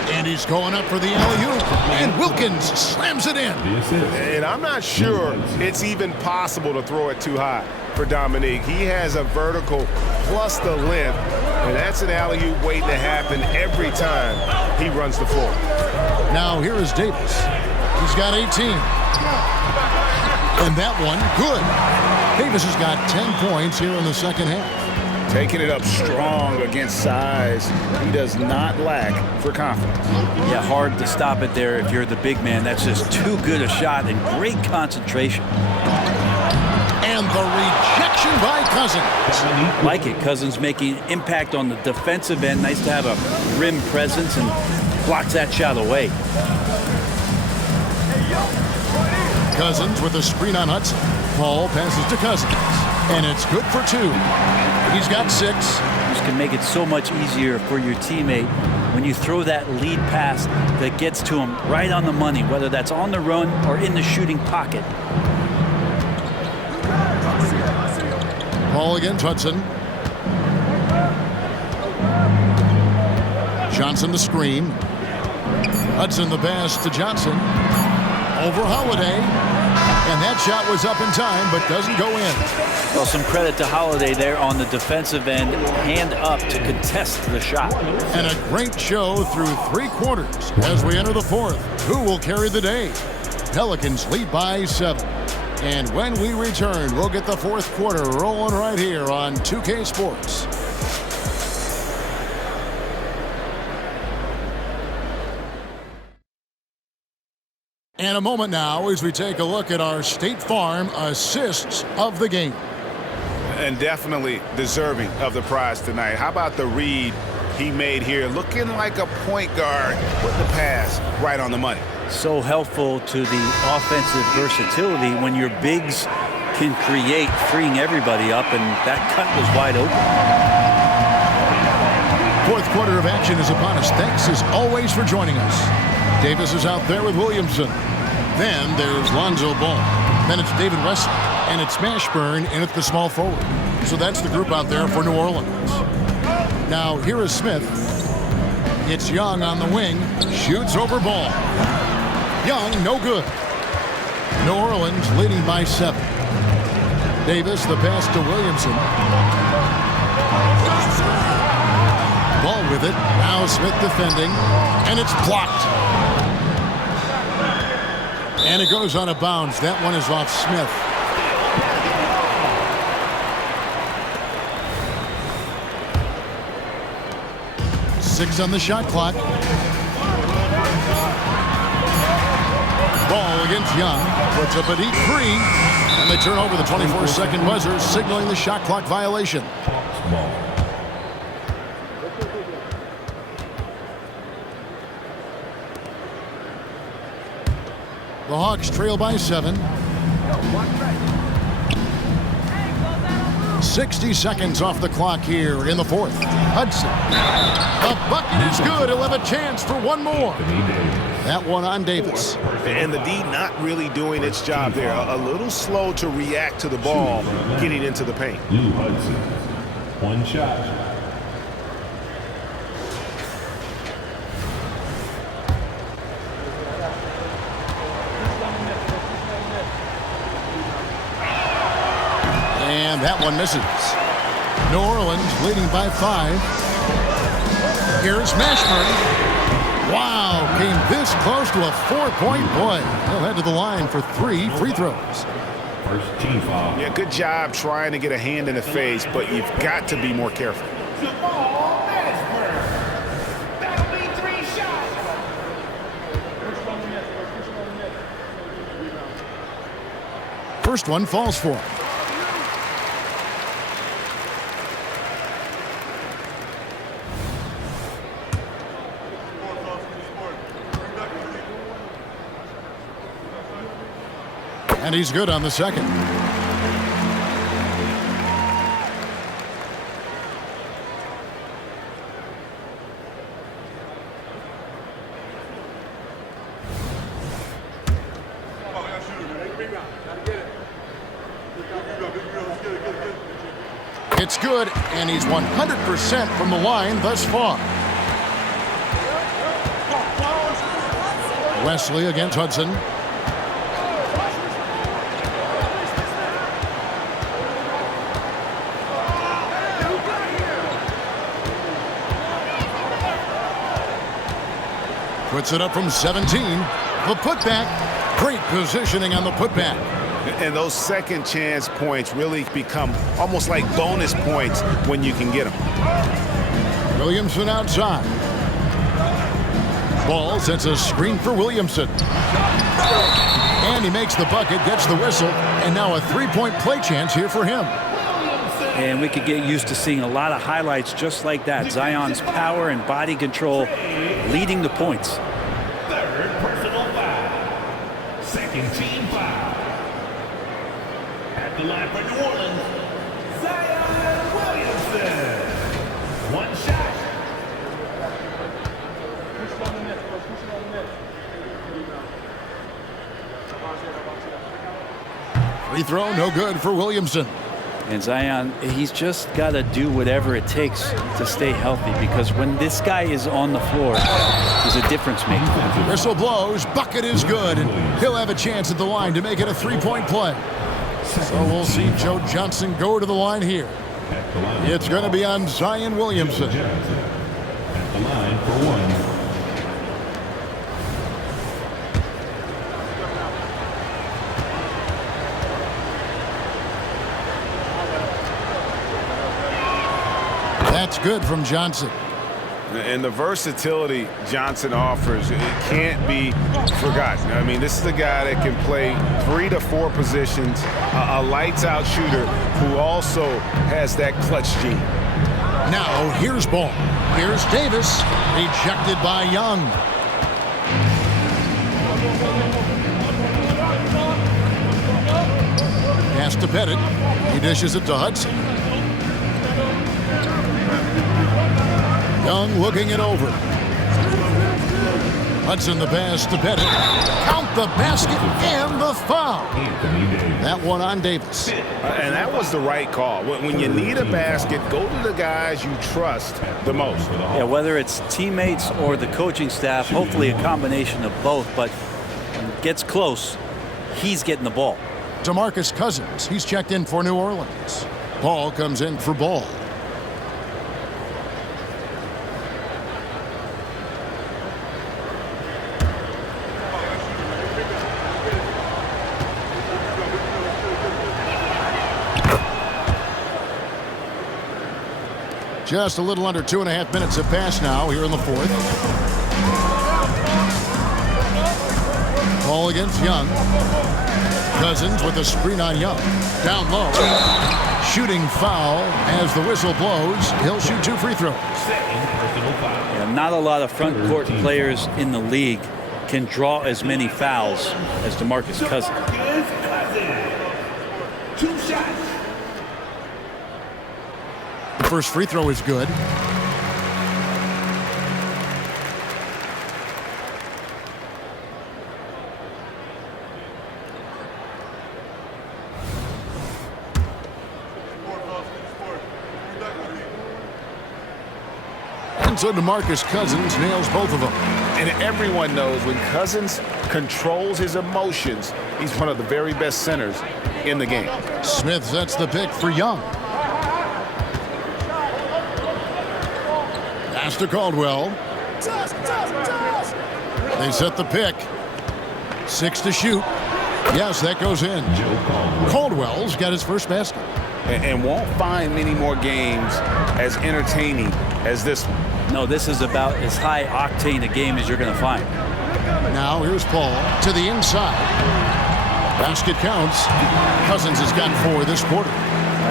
And he's going up for the alley-oop. And Wilkins slams it in. And I'm not sure it's even possible to throw it too high for Dominique. He has a vertical plus the length. And that's an alley-oop waiting to happen every time he runs the floor. Now here is Davis. He's got 18. And that one, good. Davis has got 10 points here in the second half. Taking it up strong against size. He does not lack for confidence. Yeah, hard to stop it there if you're the big man. That's just too good a shot and great concentration. And the rejection by Cousins. Like it. Cousins making impact on the defensive end. Nice to have a rim presence and blocks that shot away. Cousins with a screen on Hudson. Paul passes to Cousins. And it's good for 2. He's got 6. This can make it so much easier for your teammate when you throw that lead pass that gets to him right on the money, whether that's on the run or in the shooting pocket. Paul against Hudson. Johnson the screen. Hudson the pass to Johnson. Over Holiday. And that shot was up in time, but doesn't go in. Well, some credit to Holiday there on the defensive end. Hand up to contest the shot. And a great show through 3 quarters as we enter the 4th. Who will carry the day? Pelicans lead by 7. And when we return, we'll get the 4th quarter rolling right here on 2K Sports. And a moment now as we take a look at our State Farm assists of the game. And definitely deserving of the prize tonight. How about the read he made here? Looking like a point guard with the pass right on the money. So helpful to the offensive versatility when your bigs can create, freeing everybody up, and that cut was wide open. 4th quarter of action is upon us. Thanks as always for joining us. Davis is out there with Williamson. Then there's Lonzo Ball. Then it's David Wesley. And it's Mashburn in at the small forward. So that's the group out there for New Orleans. Now here is Smith. It's Young on the wing. Shoots over Ball. Young, no good. New Orleans leading by 7. Davis, the pass to Williamson. Ball with it. Now Smith defending. And it's blocked. And it goes out of bounds. That one is off Smith. Six on the shot clock. Ball against Young. Puts up a deep three. And they turn over the 24-second buzzer, signaling the shot clock violation. The Hawks trail by 7. 60 seconds off the clock here in the fourth. Hudson. The bucket is good. He'll have a chance for one more. That one on Davis. And the D not really doing its job there. A little slow to react to the ball getting into the paint. Lou Hudson. One shot. And that one misses. New Orleans leading by 5. Here's Mashburn. Wow, came this close to a 4-point play. He'll head to the line for 3 free throws. First team foul. Yeah, good job trying to get a hand in the face, but you've got to be more careful. That'll be 3 shots. First one falls for him. And he's good on the second. It's good, and he's 100% from the line thus far. Wesley against Hudson. Puts it up from 17. The putback. Great positioning on the putback. And those second chance points really become almost like bonus points when you can get them. Williamson outside. Ball sets a screen for Williamson. And he makes the bucket, gets the whistle, and now a 3-point play chance here for him. And we could get used to seeing a lot of highlights just like that. Zion's power and body control leading the points. Third personal foul. Second team foul. At the line for New Orleans, Zion Williamson. One shot. Free throw, no good for Williamson. And Zion, he's just got to do whatever it takes to stay healthy, because when this guy is on the floor, he's a difference maker. Whistle blows, bucket is good, and he'll have a chance at the line to make it a 3-point play. So we'll see Joe Johnson go to the line here. It's going to be on Zion Williamson. At the line for 1. That's good from Johnson. And the versatility Johnson offers, it can't be forgotten. I mean, this is a guy that can play 3 to 4 positions, a lights-out shooter who also has that clutch gene. Now, here's ball. Here's Davis, rejected by Young. Pass to Pettit. He dishes it to Hudson. Young looking it over. Hudson the pass to Pettit. Count the basket and the foul. That one on Davis. And that was the right call. When you need a basket, go to the guys you trust the most. Yeah, whether it's teammates or the coaching staff, hopefully a combination of both. But when it gets close, he's getting the ball. DeMarcus Cousins, he's checked in for New Orleans. Paul comes in for Ball. Just a little under 2.5 minutes have passed now here in the fourth. Ball against Young. Cousins with a screen on Young. Down low. Shooting foul as the whistle blows. He'll shoot 2 free throws. Yeah, not a lot of front court players in the league can draw as many fouls as DeMarcus Cousins. 2 shots. The first free throw is good. And so DeMarcus Cousins nails both of them. And everyone knows when Cousins controls his emotions, he's one of the very best centers in the game. Smith sets the pick for Young. Pass to Caldwell. They set the pick. 6 to shoot. Yes, that goes in. Caldwell's got his first basket. And won't find many more games as entertaining as this one. No, this is about as high octane a game as you're going to find. Now here's Paul to the inside. Basket counts. Cousins has got 4 this quarter.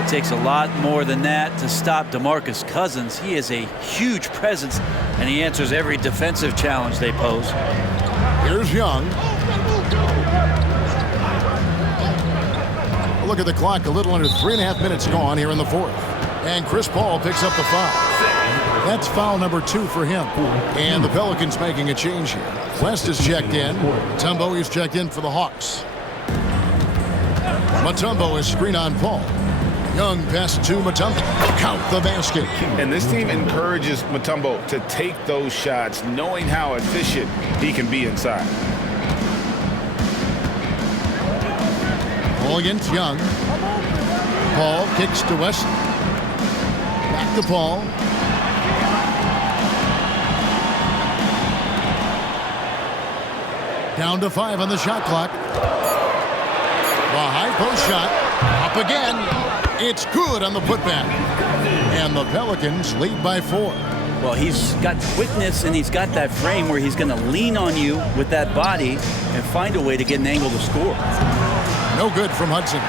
It takes a lot more than that to stop DeMarcus Cousins. He is a huge presence, and he answers every defensive challenge they pose. Here's Young. Look at the clock. A little under 3.5 minutes gone here in the fourth. And Chris Paul picks up the foul. That's foul number 2 for him. And the Pelicans making a change here. West is checked in. Mutombo is checked in for the Hawks. Mutombo is screen on Paul. Young pass to Mutombo. Count the basket. And this team encourages Mutombo to take those shots, knowing how efficient he can be inside. Paul against Young. Paul kicks to West. Back to Paul. Down to 5 on the shot clock. The high post shot. Up again. It's good on the putback. And the Pelicans lead by 4. Well, he's got quickness, and he's got that frame where he's going to lean on you with that body and find a way to get an angle to score. No good from Hudson.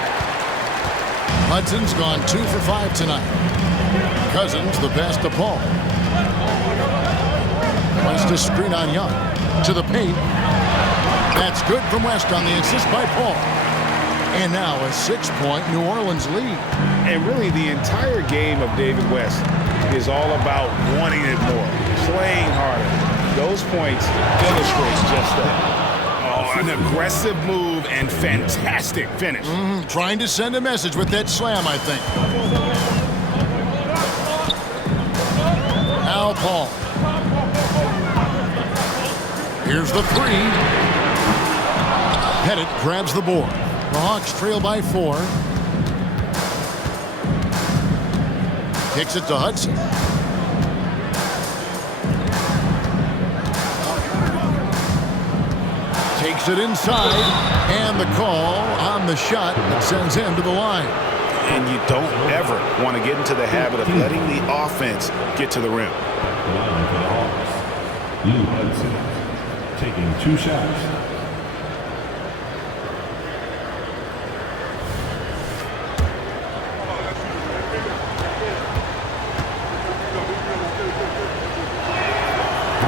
Hudson's gone 2 for 5 tonight. Cousins the pass to Paul. West to screen on Young. To the paint. That's good from West on the assist by Paul. And now a 6-point New Orleans lead. And really the entire game of David West is all about wanting it more, playing harder. Those points illustrate just that. Oh, an aggressive move and fantastic finish. Trying to send a message with that slam, I think. Now Paul. Here's the 3. Pettit grabs the board. The Hawks trail by 4. Kicks it to Hudson. Takes it inside. And the call on the shot that sends him to the line. And you don't ever want to get into the habit of letting the offense get to the rim. Line for the Hawks. Lou Hudson taking 2 shots.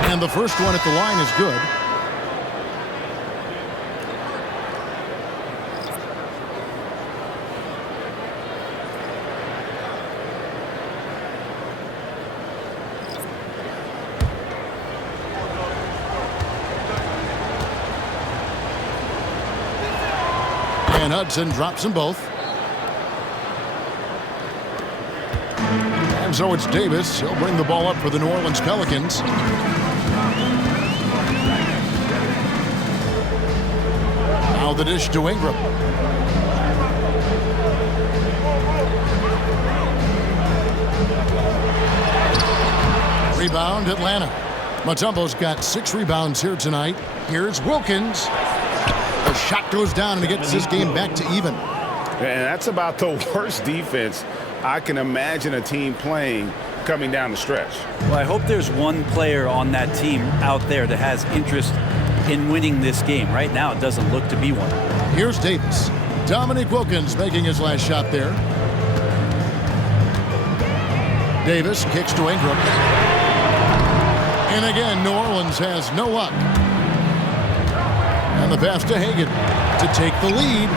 And the first one at the line is good. And Hudson drops them both. And so it's Davis. He'll bring the ball up for the New Orleans Pelicans. Now the dish to Ingram. Rebound, Atlanta. Mutombo's got 6 rebounds here tonight. Here's Wilkins. The shot goes down and it gets this game back to even. And that's about the worst defense I can imagine a team playing coming down the stretch. Well, I hope there's one player on that team out there that has interest in winning this game. Right now, it doesn't look to be one. Here's Davis. Dominique Wilkins making his last shot there. Davis kicks to Ingram. And again, New Orleans has no luck. And the pass to Hagan to take the lead.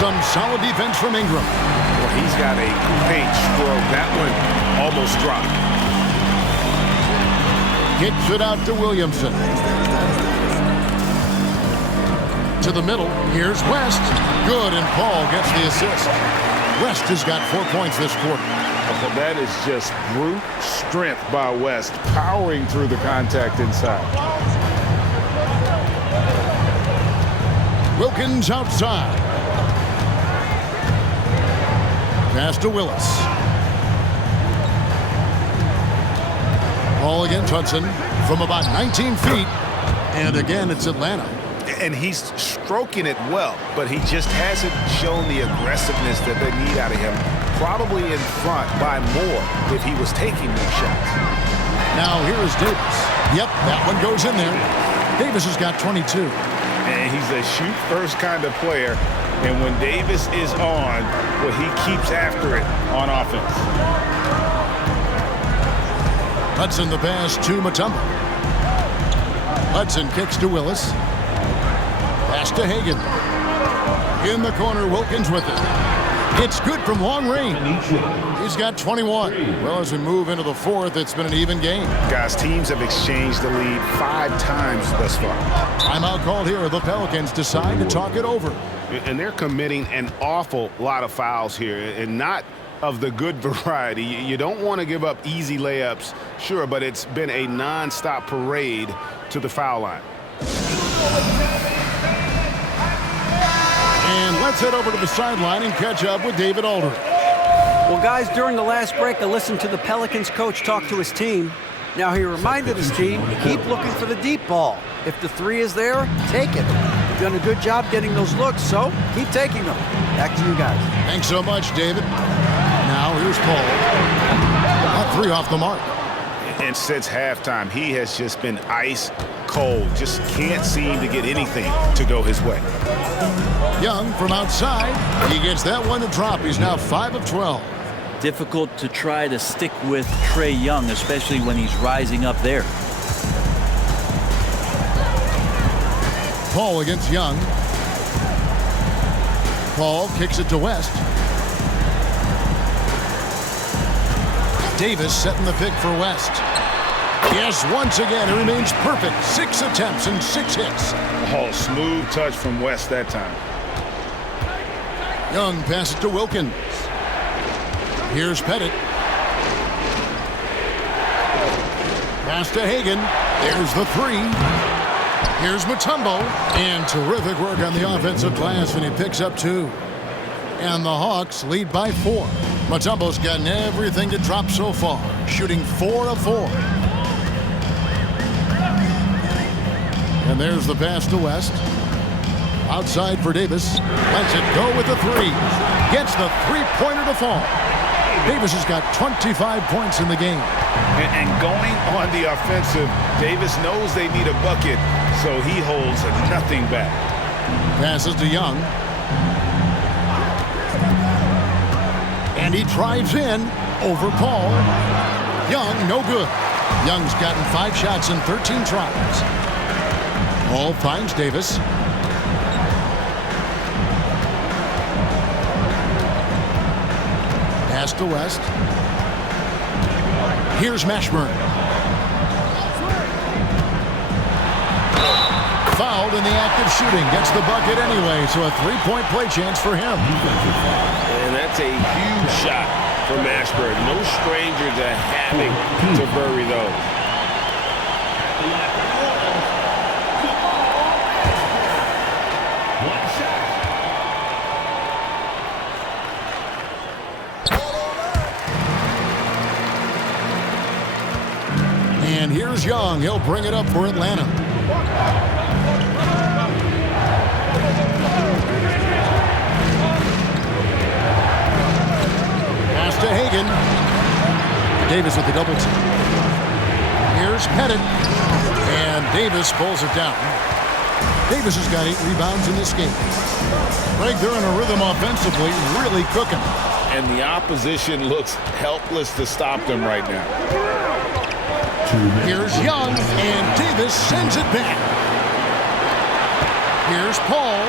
Some solid defense from Ingram. Well, he's got a paint stroke. That one almost dropped. Kicks it out to Williamson. To the middle. Here's West. Good, and Paul gets the assist. West has got 4 points this quarter. Well, that is just brute strength by West, powering through the contact inside. Wilkins outside. Pass to Willis. Ball against Hudson from about 19 feet. And again, it's Atlanta. And he's stroking it well, but he just hasn't shown the aggressiveness that they need out of him. Probably in front by more if he was taking more shots. Now here is Davis. Yep, that one goes in there. Davis has got 22. And he's a shoot-first kind of player. And when Davis is on, well, he keeps after it on offense. Hudson the pass to Mutombo. Hudson kicks to Willis. Pass to Hagan. In the corner, Wilkins with it. It's good from long range. He's got 21. Well, as we move into the fourth, it's been an even game. Guys, teams have exchanged the lead 5 times thus far. Timeout called here. The Pelicans decide to talk it over. And they're committing an awful lot of fouls here, and not of the good variety. You don't want to give up easy layups, sure, but it's been a non-stop parade to the foul line. And let's head over to the sideline and catch up with David Aldridge. Well, guys, during the last break, I listened to the Pelicans coach talk to his team. Now, he reminded his team, keep looking for the deep ball. If the 3 is there, take it. You've done a good job getting those looks, so keep taking them. Back to you guys. Thanks so much, David. Now, here's Paul. That 3 off the mark. And since halftime, he has just been ice cold. Just can't seem to get anything to go his way. Young from outside. He gets that one to drop. He's now 5 of 12. Difficult to try to stick with Trae Young, especially when he's rising up there. Paul against Young. Paul kicks it to West. Davis setting the pick for West. Yes, once again, it remains perfect. 6 attempts and 6 hits. Oh, smooth touch from West that time. Young passes to Wilkins. Here's Pettit. Pass to Hagan. There's the 3. Here's Mutombo. And terrific work on the offensive glass, and he picks up 2. And the Hawks lead by 4. Mutombo's gotten everything to drop so far, shooting 4 of 4. And there's the pass to West. Outside for Davis. Lets it go with the 3. Gets the 3-pointer to fall. Davis has got 25 points in the game. And going on the offensive, Davis knows they need a bucket, so he holds nothing back. Passes to Young. And he drives in over Paul. Young, no good. Young's gotten 5 shots in 13 tries. Paul finds Davis. Pass to West. Here's Mashburn. Fouled in the act of shooting. Gets the bucket anyway, so a 3-point play chance for him. And that's a huge shot for Mashburn. No stranger to having to bury those. Here's Young. He'll bring it up for Atlanta. Pass to Hagan. Davis with the double team. Here's Pettit. And Davis pulls it down. Davis has got 8 rebounds in this game. Greg, they're in a rhythm offensively, really cooking. And the opposition looks helpless to stop them right now. Here's Young, and Davis sends it back. Here's Paul,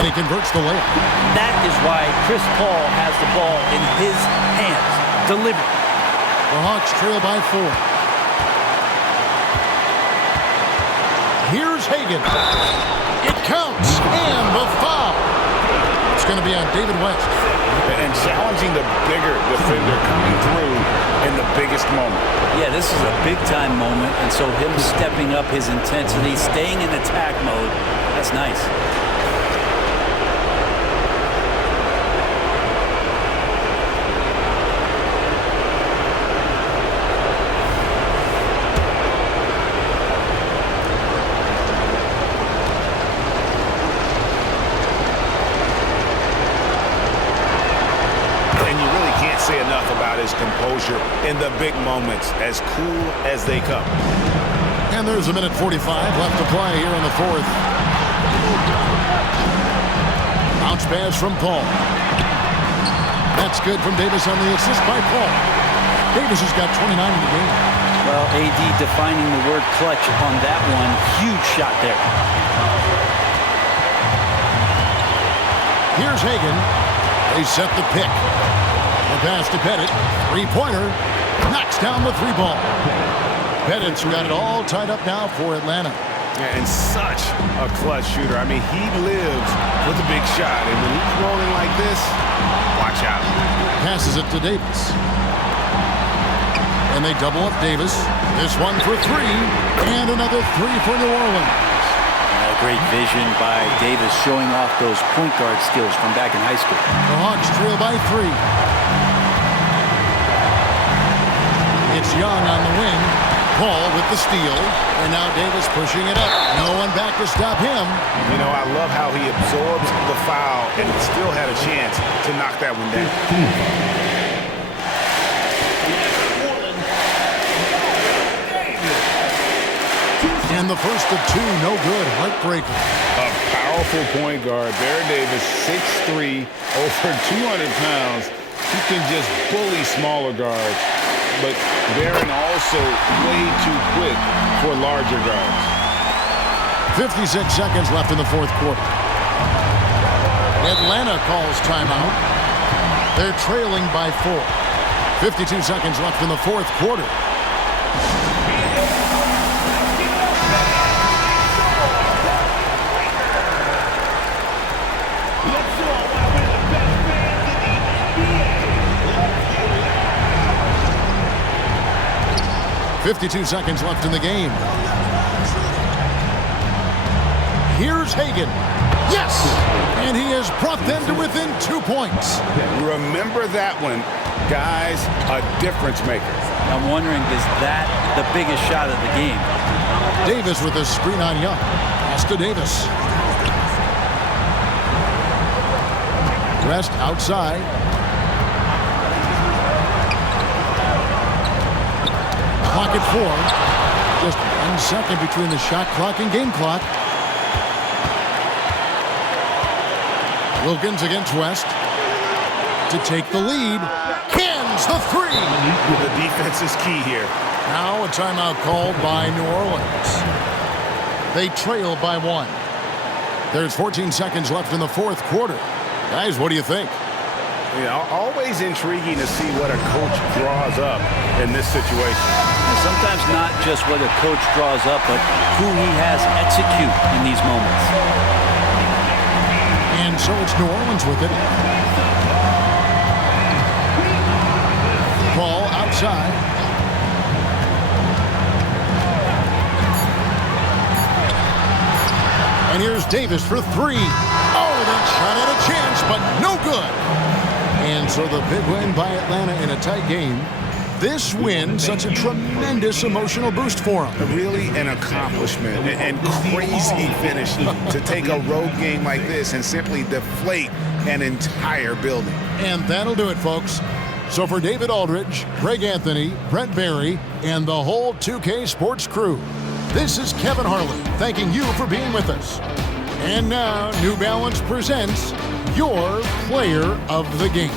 and he converts the layup. That is why Chris Paul has the ball in his hands. Deliver. The Hawks trail by 4. Here's Hagan. It counts, and the foul. It's going to be on David West. And challenging the bigger defender coming through in the biggest moment. Yeah, this is a big-time moment, and so him stepping up his intensity, staying in attack mode, that's nice. Say enough about his composure in the big moments, as cool as they come. And there's a minute 45 left to play here in the 4th. Bounce pass from Paul. That's good from Davis on the assist by Paul. Davis has got 29 in the game. Well, AD defining the word clutch on that one. Huge shot there. Here's Hagan. They set the pick. The pass to Pettit. 3-pointer. Knocks down the 3-ball. Pettit's got it all tied up now for Atlanta. Yeah, and such a clutch shooter. I mean, he lives with a big shot. And when he's rolling like this, watch out. Passes it to Davis. And they double up Davis. This one for 3. And another 3 for New Orleans. Great vision by Davis, showing off those point guard skills from back in high school. The Hawks trail by 3. It's Young on the wing. Paul with the steal. And now Davis pushing it up. No one back to stop him. You know, I love how he absorbs the foul and still had a chance to knock that one down. And the first of 2, no good. Heartbreaker. A powerful point guard. Baron Davis, 6'3", over 200 pounds. He can just bully smaller guards. But Baron also way too quick for larger guards. 56 seconds left in the 4th quarter. Atlanta calls timeout. They're trailing by 4. 52 seconds left in the 4th quarter. Let's all have the best fans in the NBA. 52 seconds left in the game. Here's Hagan. Yes! And he has brought them to within 2 points. Remember that one, guys, a difference maker. I'm wondering, is that the biggest shot of the game? Davis with a screen on Young. Pass to Davis. Rest outside. Clock at 4. Just 1 second between the shot clock and game clock. Wilkins against West to take the lead. Cans the 3. The defense is key here. Now a timeout called by New Orleans. They trail by 1. There's 14 seconds left in the 4th quarter. Guys, what do you think? Yeah, always intriguing to see what a coach draws up in this situation. And sometimes not just what a coach draws up, but who he has execute in these moments. And so it's New Orleans with it. Ball outside. And here's Davis for 3. Oh, that shot had a chance, but no good. And so the big win by Atlanta in a tight game. this win such a tremendous emotional boost for him? Really an accomplishment and crazy finish to take a road game like this and simply deflate an entire building. And that'll do it, folks. So for David Aldridge, Greg Anthony, Brent Barry, and the whole 2K Sports crew, this is Kevin Harlan thanking you for being with us. And now, New Balance presents your Player of the Game.